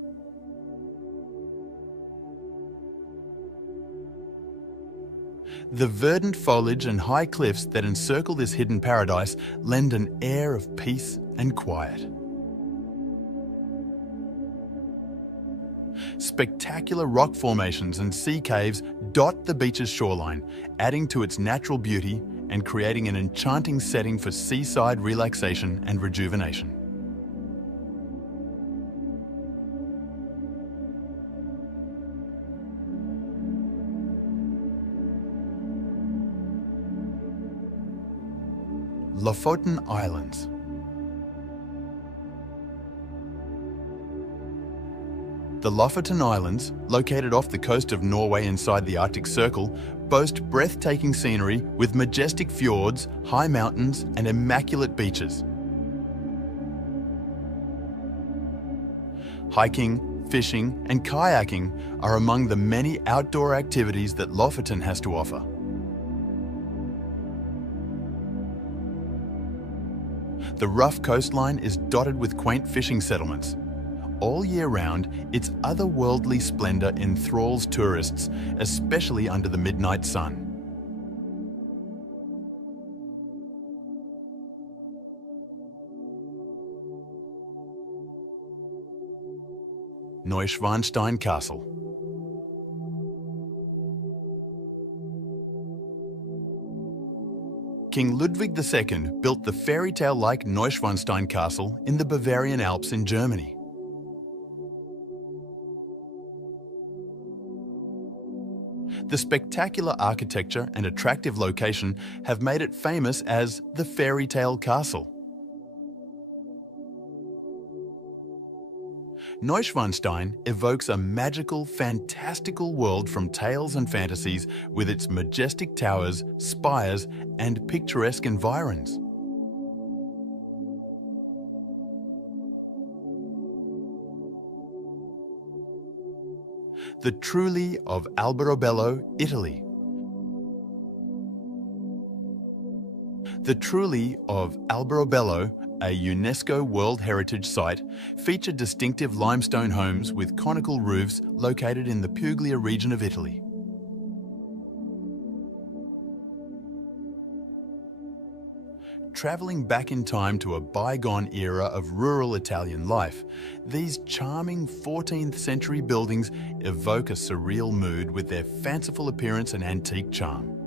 The verdant foliage and high cliffs that encircle this hidden paradise lend an air of peace and quiet. Spectacular rock formations and sea caves dot the beach's shoreline, adding to its natural beauty and creating an enchanting setting for seaside relaxation and rejuvenation. Lofoten Islands. The Lofoten Islands, located off the coast of Norway inside the Arctic Circle, boast breathtaking scenery with majestic fjords, high mountains, and immaculate beaches. Hiking, fishing, and kayaking are among the many outdoor activities that Lofoten has to offer. The rough coastline is dotted with quaint fishing settlements. All year round, its otherworldly splendor enthralls tourists, especially under the midnight sun. Neuschwanstein Castle. King Ludwig II built the fairy tale-like Neuschwanstein Castle in the Bavarian Alps in Germany. The spectacular architecture and attractive location have made it famous as the fairy tale castle. Neuschwanstein evokes a magical, fantastical world from tales and fantasies with its majestic towers, spires, and picturesque environs. The Trulli of Alberobello, Italy. The Trulli of Alberobello, a UNESCO World Heritage Site, feature distinctive limestone homes with conical roofs located in the Puglia region of Italy. Travelling back in time to a bygone era of rural Italian life, these charming 14th century buildings evoke a surreal mood with their fanciful appearance and antique charm.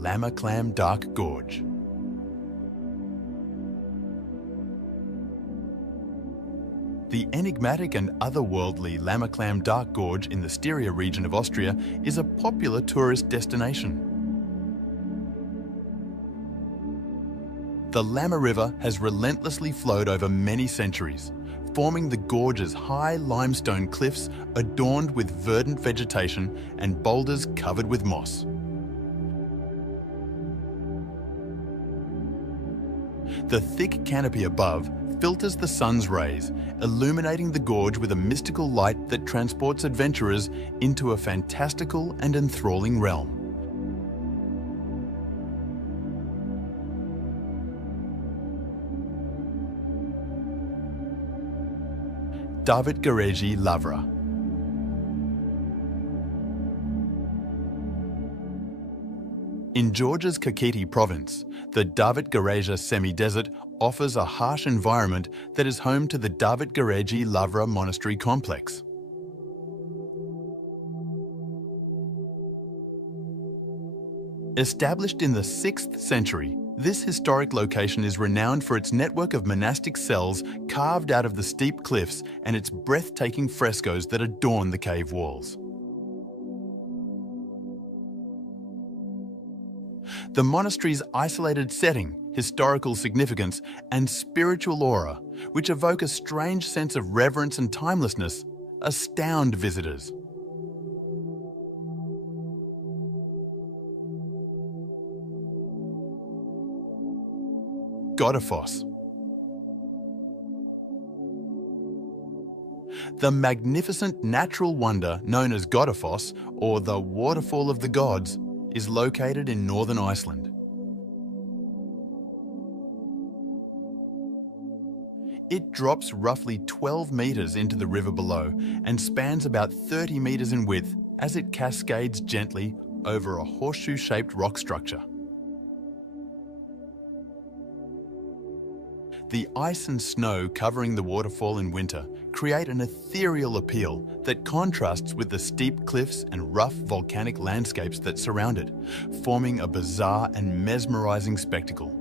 Lamaclam Dark Gorge. The enigmatic and otherworldly Lamaclam Dark Gorge in the Styria region of Austria is a popular tourist destination. The Lama River has relentlessly flowed over many centuries, forming the gorge's high limestone cliffs adorned with verdant vegetation and boulders covered with moss. The thick canopy above filters the sun's rays, illuminating the gorge with a mystical light that transports adventurers into a fantastical and enthralling realm. David-Geregi Lavra. In Georgia's Kakheti province, the David-Geregi semi-desert offers a harsh environment that is home to the David-Geregi Lavra Monastery complex. Established in the 6th century, this historic location is renowned for its network of monastic cells carved out of the steep cliffs and its breathtaking frescoes that adorn the cave walls. The monastery's isolated setting, historical significance, and spiritual aura, which evoke a strange sense of reverence and timelessness, astound visitors. Godafoss. The magnificent natural wonder known as Godafoss, or the Waterfall of the Gods, is located in northern Iceland. It drops roughly 12 metres into the river below and spans about 30 metres in width as it cascades gently over a horseshoe-shaped rock structure. The ice and snow covering the waterfall in winter create an ethereal appeal that contrasts with the steep cliffs and rough volcanic landscapes that surround it, forming a bizarre and mesmerizing spectacle.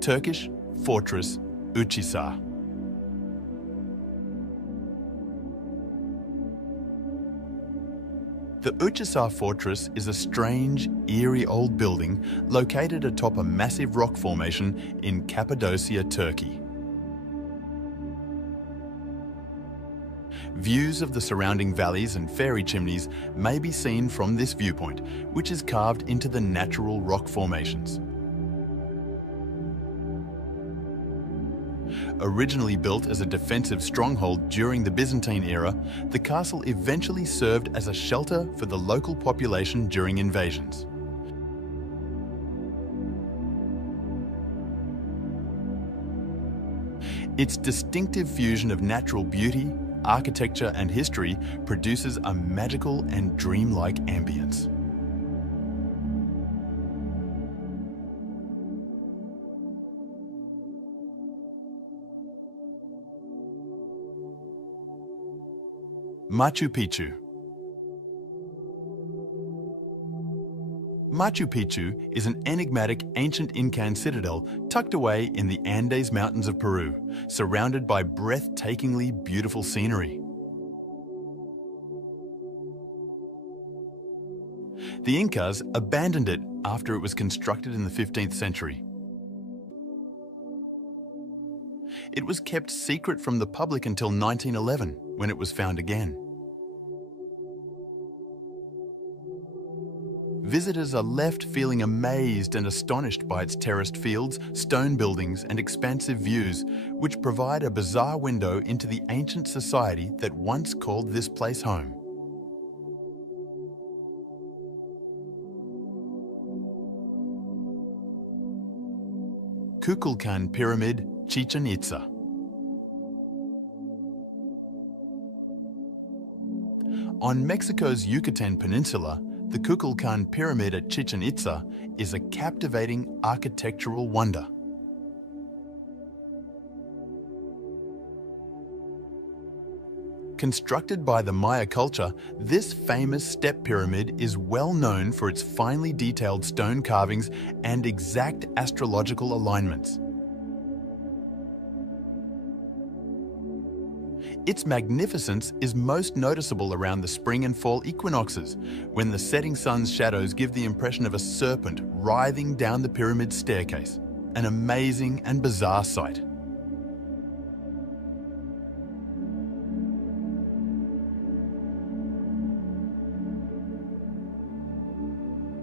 Turkish fortress Uçhisar. The Uçhisar fortress is a strange, eerie old building located atop a massive rock formation in Cappadocia, Turkey. Views of the surrounding valleys and fairy chimneys may be seen from this viewpoint, which is carved into the natural rock formations. Originally built as a defensive stronghold during the Byzantine era, the castle eventually served as a shelter for the local population during invasions. Its distinctive fusion of natural beauty, architecture and history produces a magical and dreamlike ambience. Machu Picchu. Machu Picchu is an enigmatic ancient Incan citadel tucked away in the Andes Mountains of Peru, surrounded by breathtakingly beautiful scenery. The Incas abandoned it after it was constructed in the 15th century. It was kept secret from the public until 1911, when it was found again. Visitors are left feeling amazed and astonished by its terraced fields, stone buildings, and expansive views, which provide a bizarre window into the ancient society that once called this place home. Kukulkan Pyramid, Chichen Itza. On Mexico's Yucatan Peninsula, the Kukulkan Pyramid at Chichen Itza is a captivating architectural wonder. Constructed by the Maya culture, this famous step pyramid is well known for its finely detailed stone carvings and exact astrological alignments. Its magnificence is most noticeable around the spring and fall equinoxes, when the setting sun's shadows give the impression of a serpent writhing down the pyramid's staircase, an amazing and bizarre sight.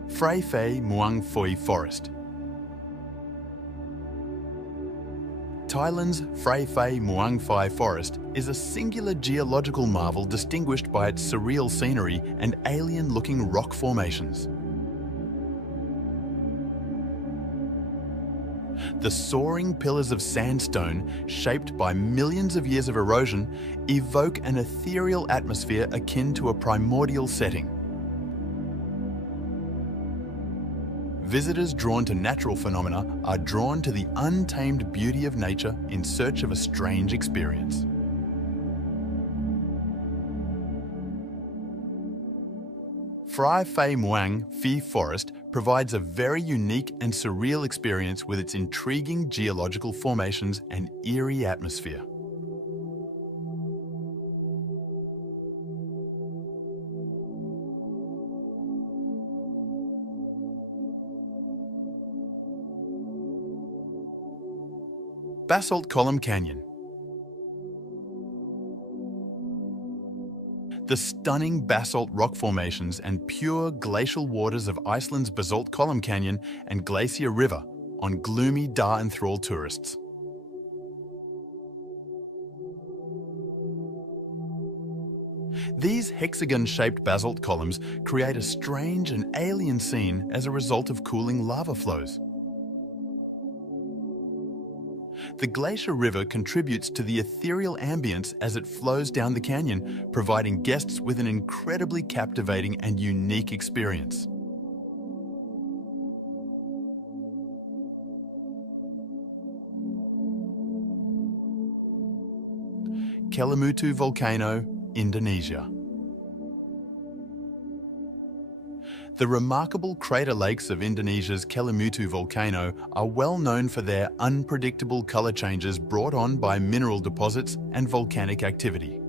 Phray Phay Muang Phoi Forest. Thailand's Phray Phay Muang Phai Forest is a singular geological marvel distinguished by its surreal scenery and alien-looking rock formations. The soaring pillars of sandstone, shaped by millions of years of erosion, evoke an ethereal atmosphere akin to a primordial setting. Visitors drawn to natural phenomena are drawn to the untamed beauty of nature in search of a strange experience. Phray Phay Muang Phi Forest provides a very unique and surreal experience with its intriguing geological formations and eerie atmosphere. Basalt Column Canyon. The stunning basalt rock formations and pure glacial waters of Iceland's Basalt Column Canyon and Glacier River on gloomy Dar enthrall tourists. These hexagon-shaped basalt columns create a strange and alien scene as a result of cooling lava flows. The Glacier River contributes to the ethereal ambience as it flows down the canyon, providing guests with an incredibly captivating and unique experience. Kelimutu Volcano, Indonesia. The remarkable crater lakes of Indonesia's Kelimutu volcano are well known for their unpredictable colour changes brought on by mineral deposits and volcanic activity.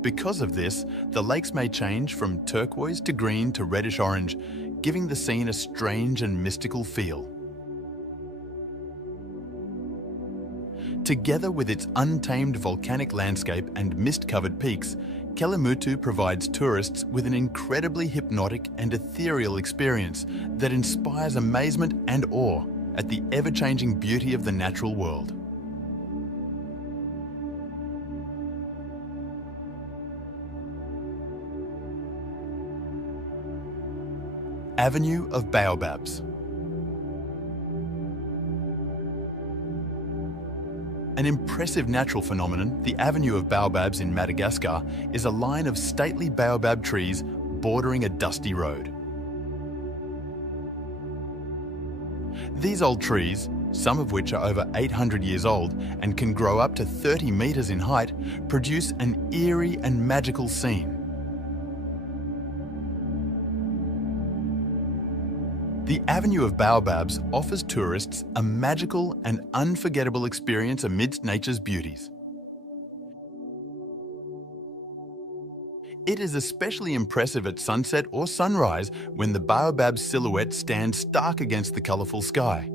Because of this, the lakes may change from turquoise to green to reddish-orange, giving the scene a strange and mystical feel. Together with its untamed volcanic landscape and mist-covered peaks, Kelimutu provides tourists with an incredibly hypnotic and ethereal experience that inspires amazement and awe at the ever-changing beauty of the natural world. Avenue of Baobabs. An impressive natural phenomenon, the Avenue of Baobabs in Madagascar is a line of stately baobab trees bordering a dusty road. These old trees, some of which are over 800 years old and can grow up to 30 metres in height, produce an eerie and magical scene. The Avenue of Baobabs offers tourists a magical and unforgettable experience amidst nature's beauties. It is especially impressive at sunset or sunrise when the baobab's silhouette stands stark against the colourful sky.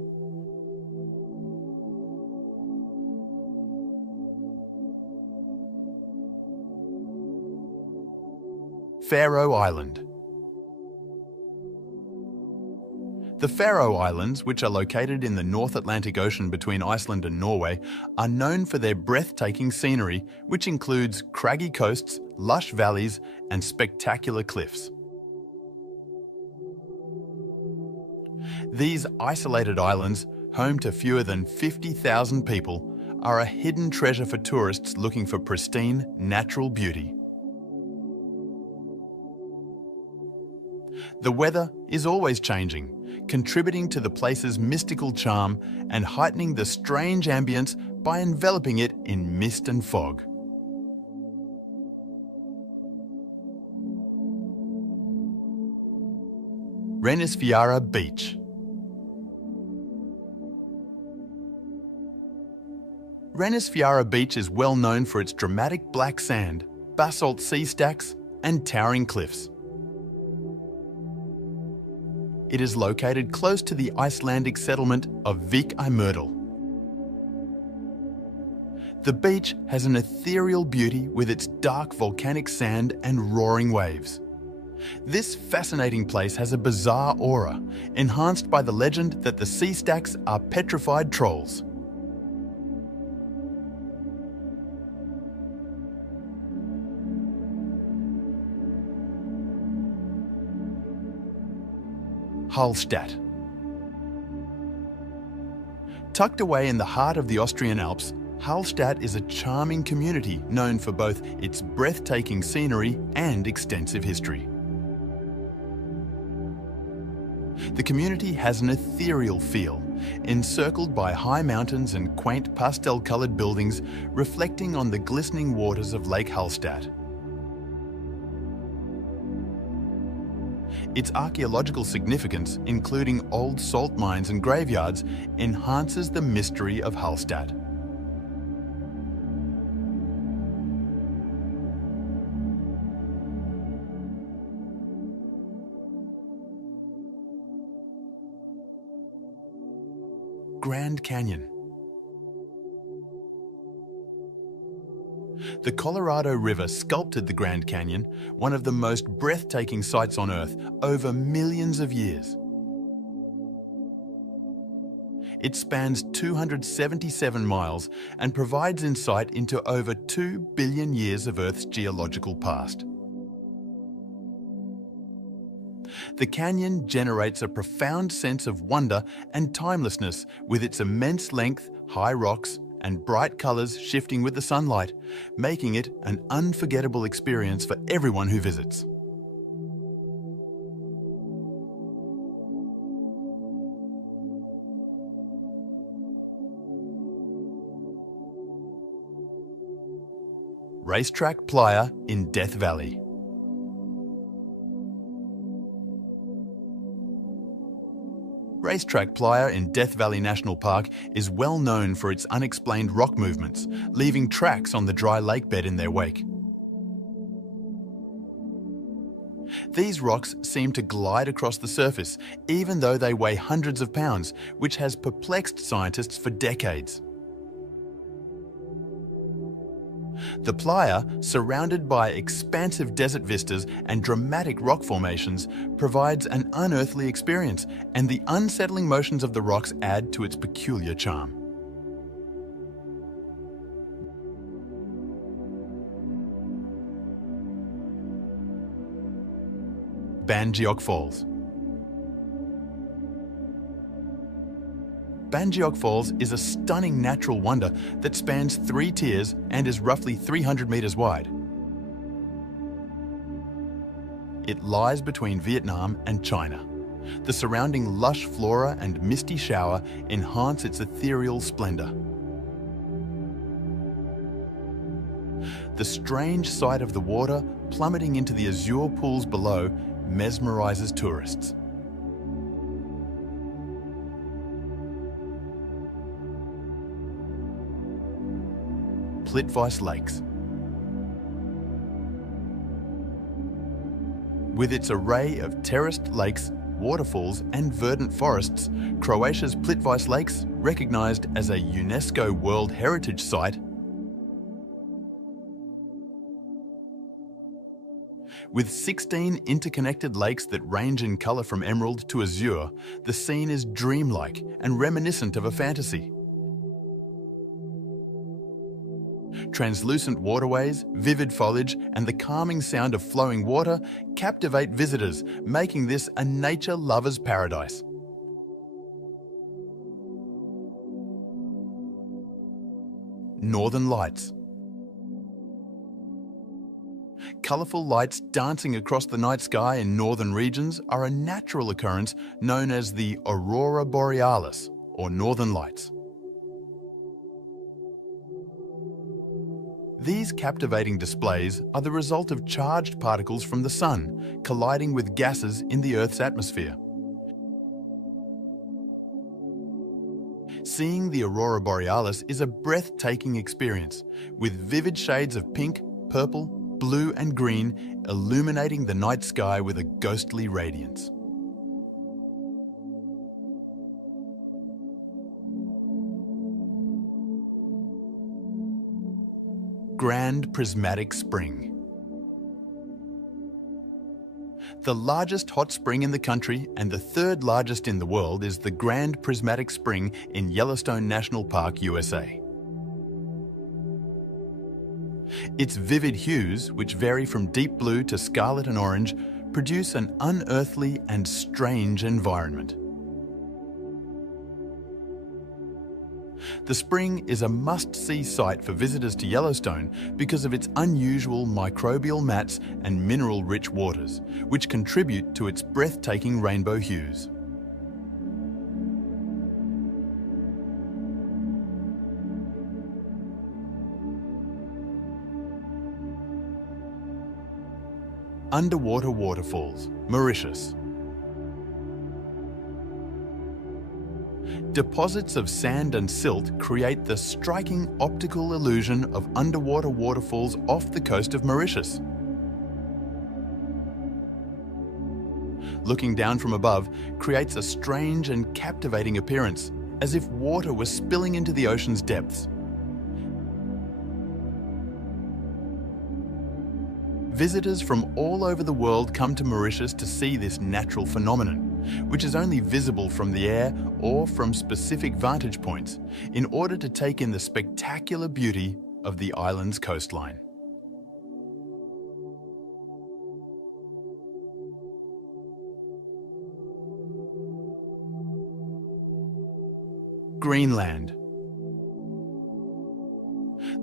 Faroe Island. The Faroe Islands, which are located in the North Atlantic Ocean between Iceland and Norway, are known for their breathtaking scenery, which includes craggy coasts, lush valleys, and spectacular cliffs. These isolated islands, home to fewer than 50,000 people, are a hidden treasure for tourists looking for pristine, natural beauty. The weather is always changing, contributing to the place's mystical charm and heightening the strange ambience by enveloping it in mist and fog. Reynisfjara Beach. Reynisfjara Beach is well known for its dramatic black sand, basalt sea stacks, and towering cliffs. It is located close to the Icelandic settlement of Vik i Mýrdal. The beach has an ethereal beauty with its dark volcanic sand and roaring waves. This fascinating place has a bizarre aura, enhanced by the legend that the sea stacks are petrified trolls. Hallstatt. Tucked away in the heart of the Austrian Alps, Hallstatt is a charming community known for both its breathtaking scenery and extensive history. The community has an ethereal feel, encircled by high mountains and quaint pastel-coloured buildings reflecting on the glistening waters of Lake Hallstatt. Its archaeological significance, including old salt mines and graveyards, enhances the mystery of Hallstatt. Grand Canyon. The Colorado River sculpted the Grand Canyon, one of the most breathtaking sights on Earth, over millions of years. It spans 277 miles and provides insight into over 2 billion years of Earth's geological past. The canyon generates a profound sense of wonder and timelessness with its immense length, high rocks, and bright colours shifting with the sunlight, making it an unforgettable experience for everyone who visits. Racetrack Playa in Death Valley. Racetrack Playa in Death Valley National Park is well known for its unexplained rock movements, leaving tracks on the dry lake bed in their wake. These rocks seem to glide across the surface, even though they weigh hundreds of pounds, which has perplexed scientists for decades. The playa, surrounded by expansive desert vistas and dramatic rock formations, provides an unearthly experience, and the unsettling motions of the rocks add to its peculiar charm. Bangeok Falls. Bangeok Falls is a stunning natural wonder that spans 3 tiers and is roughly 300 meters wide. It lies between Vietnam and China. The surrounding lush flora and misty shower enhance its ethereal splendor. The strange sight of the water plummeting into the azure pools below mesmerizes tourists. Plitvice Lakes. With its array of terraced lakes, waterfalls and verdant forests, Croatia's Plitvice Lakes, recognized as a UNESCO World Heritage Site, with 16 interconnected lakes that range in colour from emerald to azure, the scene is dreamlike and reminiscent of a fantasy. Translucent waterways, vivid foliage, and the calming sound of flowing water captivate visitors, making this a nature lover's paradise. Northern Lights. Colourful lights dancing across the night sky in northern regions are a natural occurrence known as the Aurora Borealis, or Northern Lights. These captivating displays are the result of charged particles from the sun colliding with gases in the Earth's atmosphere. Seeing the Aurora Borealis is a breathtaking experience, with vivid shades of pink, purple, blue and green illuminating the night sky with a ghostly radiance. Grand Prismatic Spring. The largest hot spring in the country and the 3rd largest in the world is the Grand Prismatic Spring in Yellowstone National Park, USA. Its vivid hues, which vary from deep blue to scarlet and orange, produce an unearthly and strange environment. The spring is a must-see sight for visitors to Yellowstone because of its unusual microbial mats and mineral-rich waters, which contribute to its breathtaking rainbow hues. Underwater waterfalls, Mauritius. Deposits of sand and silt create the striking optical illusion of underwater waterfalls off the coast of Mauritius. Looking down from above creates a strange and captivating appearance, as if water was spilling into the ocean's depths. Visitors from all over the world come to Mauritius to see this natural phenomenon, which is only visible from the air or from specific vantage points, in order to take in the spectacular beauty of the island's coastline. Greenland.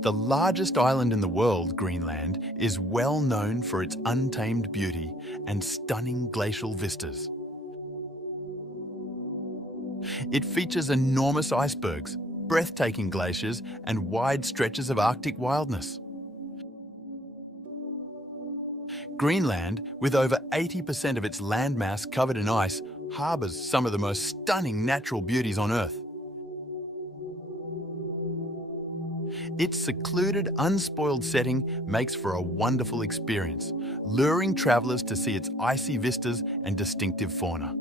The largest island in the world, Greenland, is well known for its untamed beauty and stunning glacial vistas. It features enormous icebergs, breathtaking glaciers, and wide stretches of Arctic wildness. Greenland, with over 80% of its landmass covered in ice, harbours some of the most stunning natural beauties on Earth. Its secluded, unspoiled setting makes for a wonderful experience, luring travellers to see its icy vistas and distinctive fauna.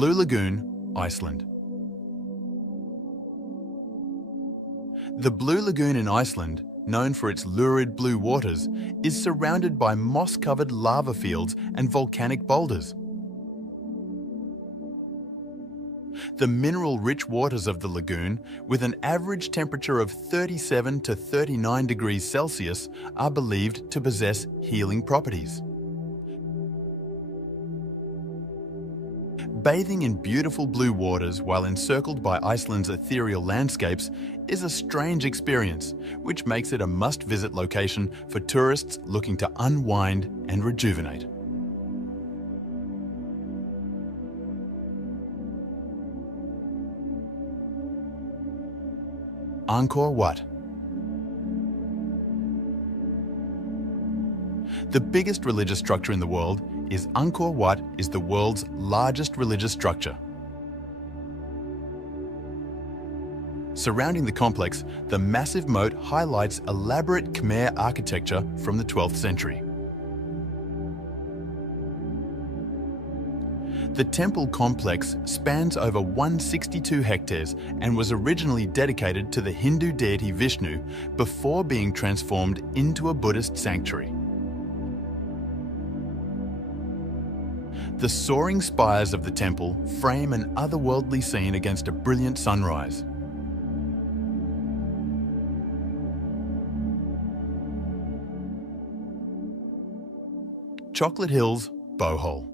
Blue Lagoon, Iceland. The Blue Lagoon in Iceland, known for its lurid blue waters, is surrounded by moss-covered lava fields and volcanic boulders. The mineral-rich waters of the lagoon, with an average temperature of 37 to 39 degrees Celsius, are believed to possess healing properties. Bathing in beautiful blue waters while encircled by Iceland's ethereal landscapes is a strange experience, which makes it a must-visit location for tourists looking to unwind and rejuvenate. Angkor Wat. The biggest religious structure in the world is Angkor Wat is the world's largest religious structure. Surrounding the complex, the massive moat highlights elaborate Khmer architecture from the 12th century. The temple complex spans over 162 hectares and was originally dedicated to the Hindu deity Vishnu before being transformed into a Buddhist sanctuary. The soaring spires of the temple frame an otherworldly scene against a brilliant sunrise. Chocolate Hills, Bohol.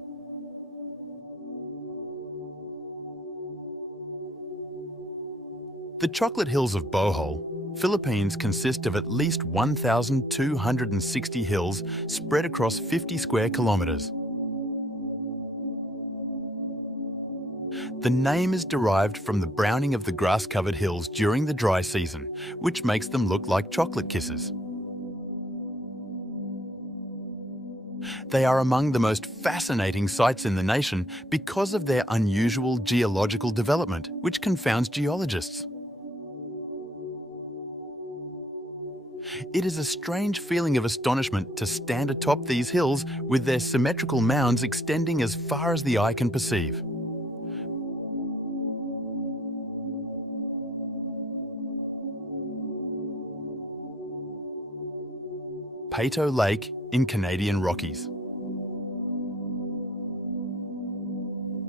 The Chocolate Hills of Bohol, Philippines, consist of at least 1,260 hills spread across 50 square kilometres. The name is derived from the browning of the grass-covered hills during the dry season, which makes them look like chocolate kisses. They are among the most fascinating sites in the nation because of their unusual geological development, which confounds geologists. It is a strange feeling of astonishment to stand atop these hills with their symmetrical mounds extending as far as the eye can perceive. Peyto Lake in Canadian Rockies.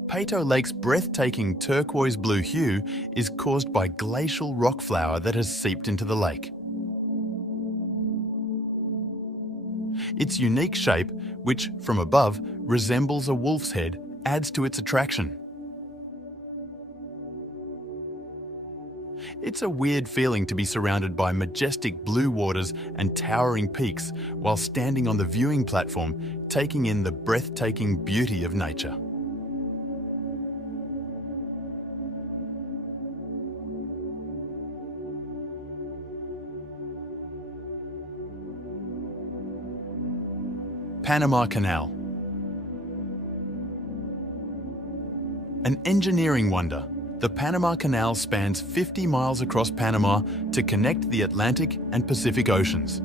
Peyto Lake's breathtaking turquoise blue hue is caused by glacial rock flour that has seeped into the lake. Its unique shape, which from above resembles a wolf's head, adds to its attraction. It's a weird feeling to be surrounded by majestic blue waters and towering peaks while standing on the viewing platform, taking in the breathtaking beauty of nature. Panama Canal. An engineering wonder, the Panama Canal spans 50 miles across Panama to connect the Atlantic and Pacific Oceans.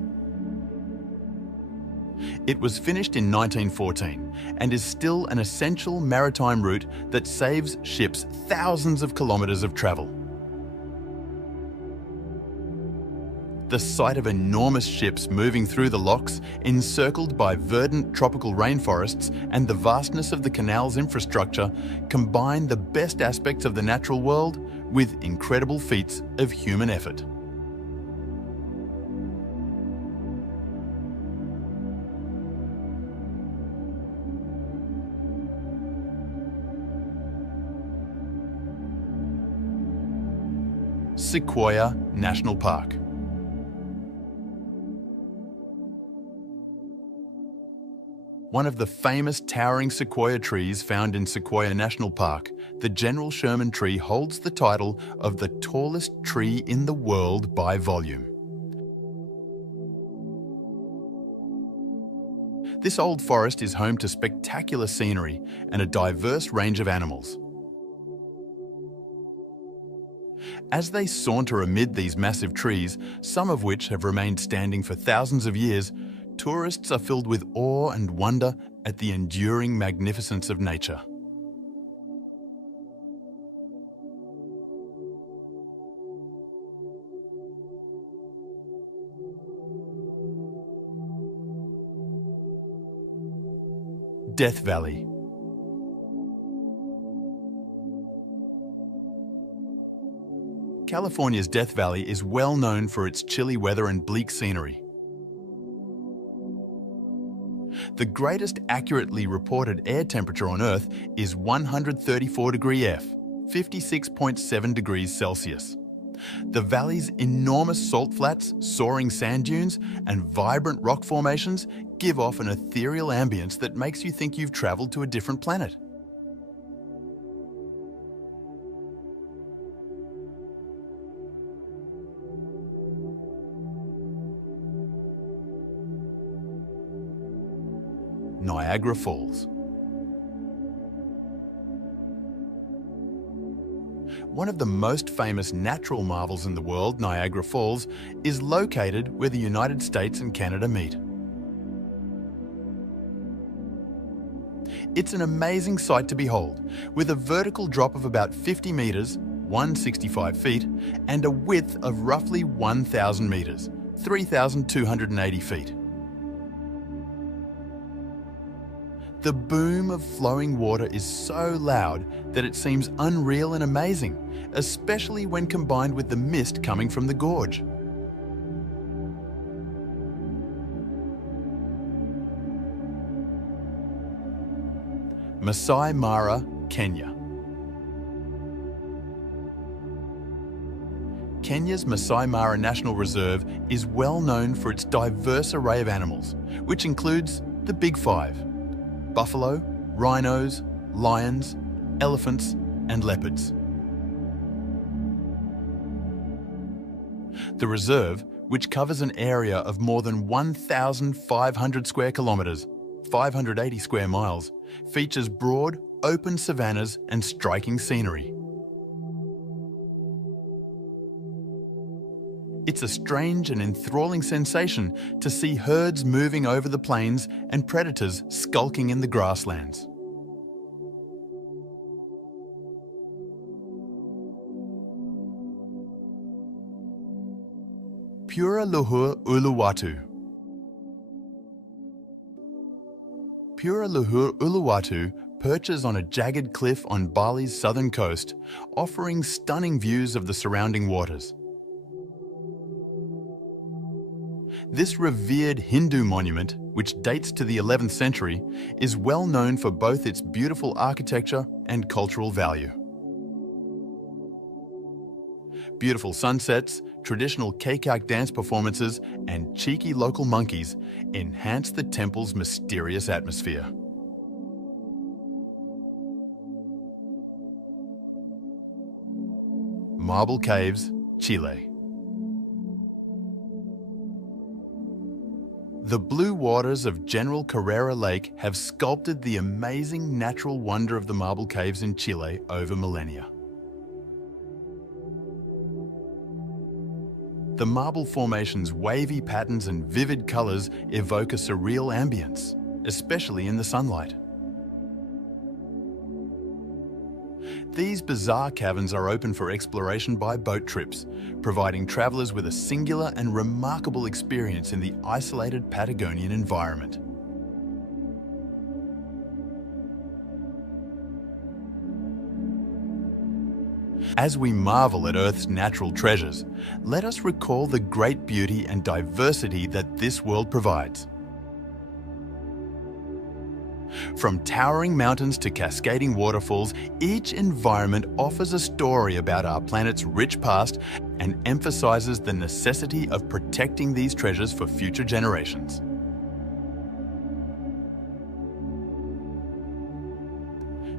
It was finished in 1914 and is still an essential maritime route that saves ships thousands of kilometres of travel. The sight of enormous ships moving through the locks, encircled by verdant tropical rainforests, and the vastness of the canal's infrastructure combine the best aspects of the natural world with incredible feats of human effort. Sequoia National Park. One of the famous towering sequoia trees found in Sequoia National Park, the General Sherman tree holds the title of the tallest tree in the world by volume. This old forest is home to spectacular scenery and a diverse range of animals. As they saunter amid these massive trees, some of which have remained standing for thousands of years, tourists are filled with awe and wonder at the enduring magnificence of nature. Death Valley. California's Death Valley is well known for its chilly weather and bleak scenery. The greatest accurately reported air temperature on Earth is 134 degrees F, 56.7 degrees Celsius. The valley's enormous salt flats, soaring sand dunes, and vibrant rock formations give off an ethereal ambience that makes you think you've traveled to a different planet. Niagara Falls. One of the most famous natural marvels in the world, Niagara Falls, is located where the United States and Canada meet. It's an amazing sight to behold, with a vertical drop of about 50 metres, 165 feet, and a width of roughly 1,000 metres, 3,280 feet. The boom of flowing water is so loud that it seems unreal and amazing, especially when combined with the mist coming from the gorge. Masai Mara, Kenya. Kenya's Masai Mara National Reserve is well known for its diverse array of animals, which includes the Big Five: buffalo, rhinos, lions, elephants, and leopards. The reserve, which covers an area of more than 1,500 square kilometres, 580 square miles, features broad, open savannas and striking scenery. It's a strange and enthralling sensation to see herds moving over the plains and predators skulking in the grasslands. Pura Luhur Uluwatu. Pura Luhur Uluwatu perches on a jagged cliff on Bali's southern coast, offering stunning views of the surrounding waters. This revered Hindu monument, which dates to the 11th century, is well known for both its beautiful architecture and cultural value. Beautiful sunsets, traditional Kekak dance performances, and cheeky local monkeys enhance the temple's mysterious atmosphere. Marble Caves, Chile. The blue waters of General Carrera Lake have sculpted the amazing natural wonder of the marble caves in Chile over millennia. The marble formation's wavy patterns and vivid colours evoke a surreal ambience, especially in the sunlight. These bizarre caverns are open for exploration by boat trips, providing travellers with a singular and remarkable experience in the isolated Patagonian environment. As we marvel at Earth's natural treasures, let us recall the great beauty and diversity that this world provides. From towering mountains to cascading waterfalls, each environment offers a story about our planet's rich past and emphasizes the necessity of protecting these treasures for future generations.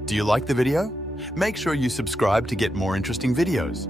Do you like the video? Make sure you subscribe to get more interesting videos.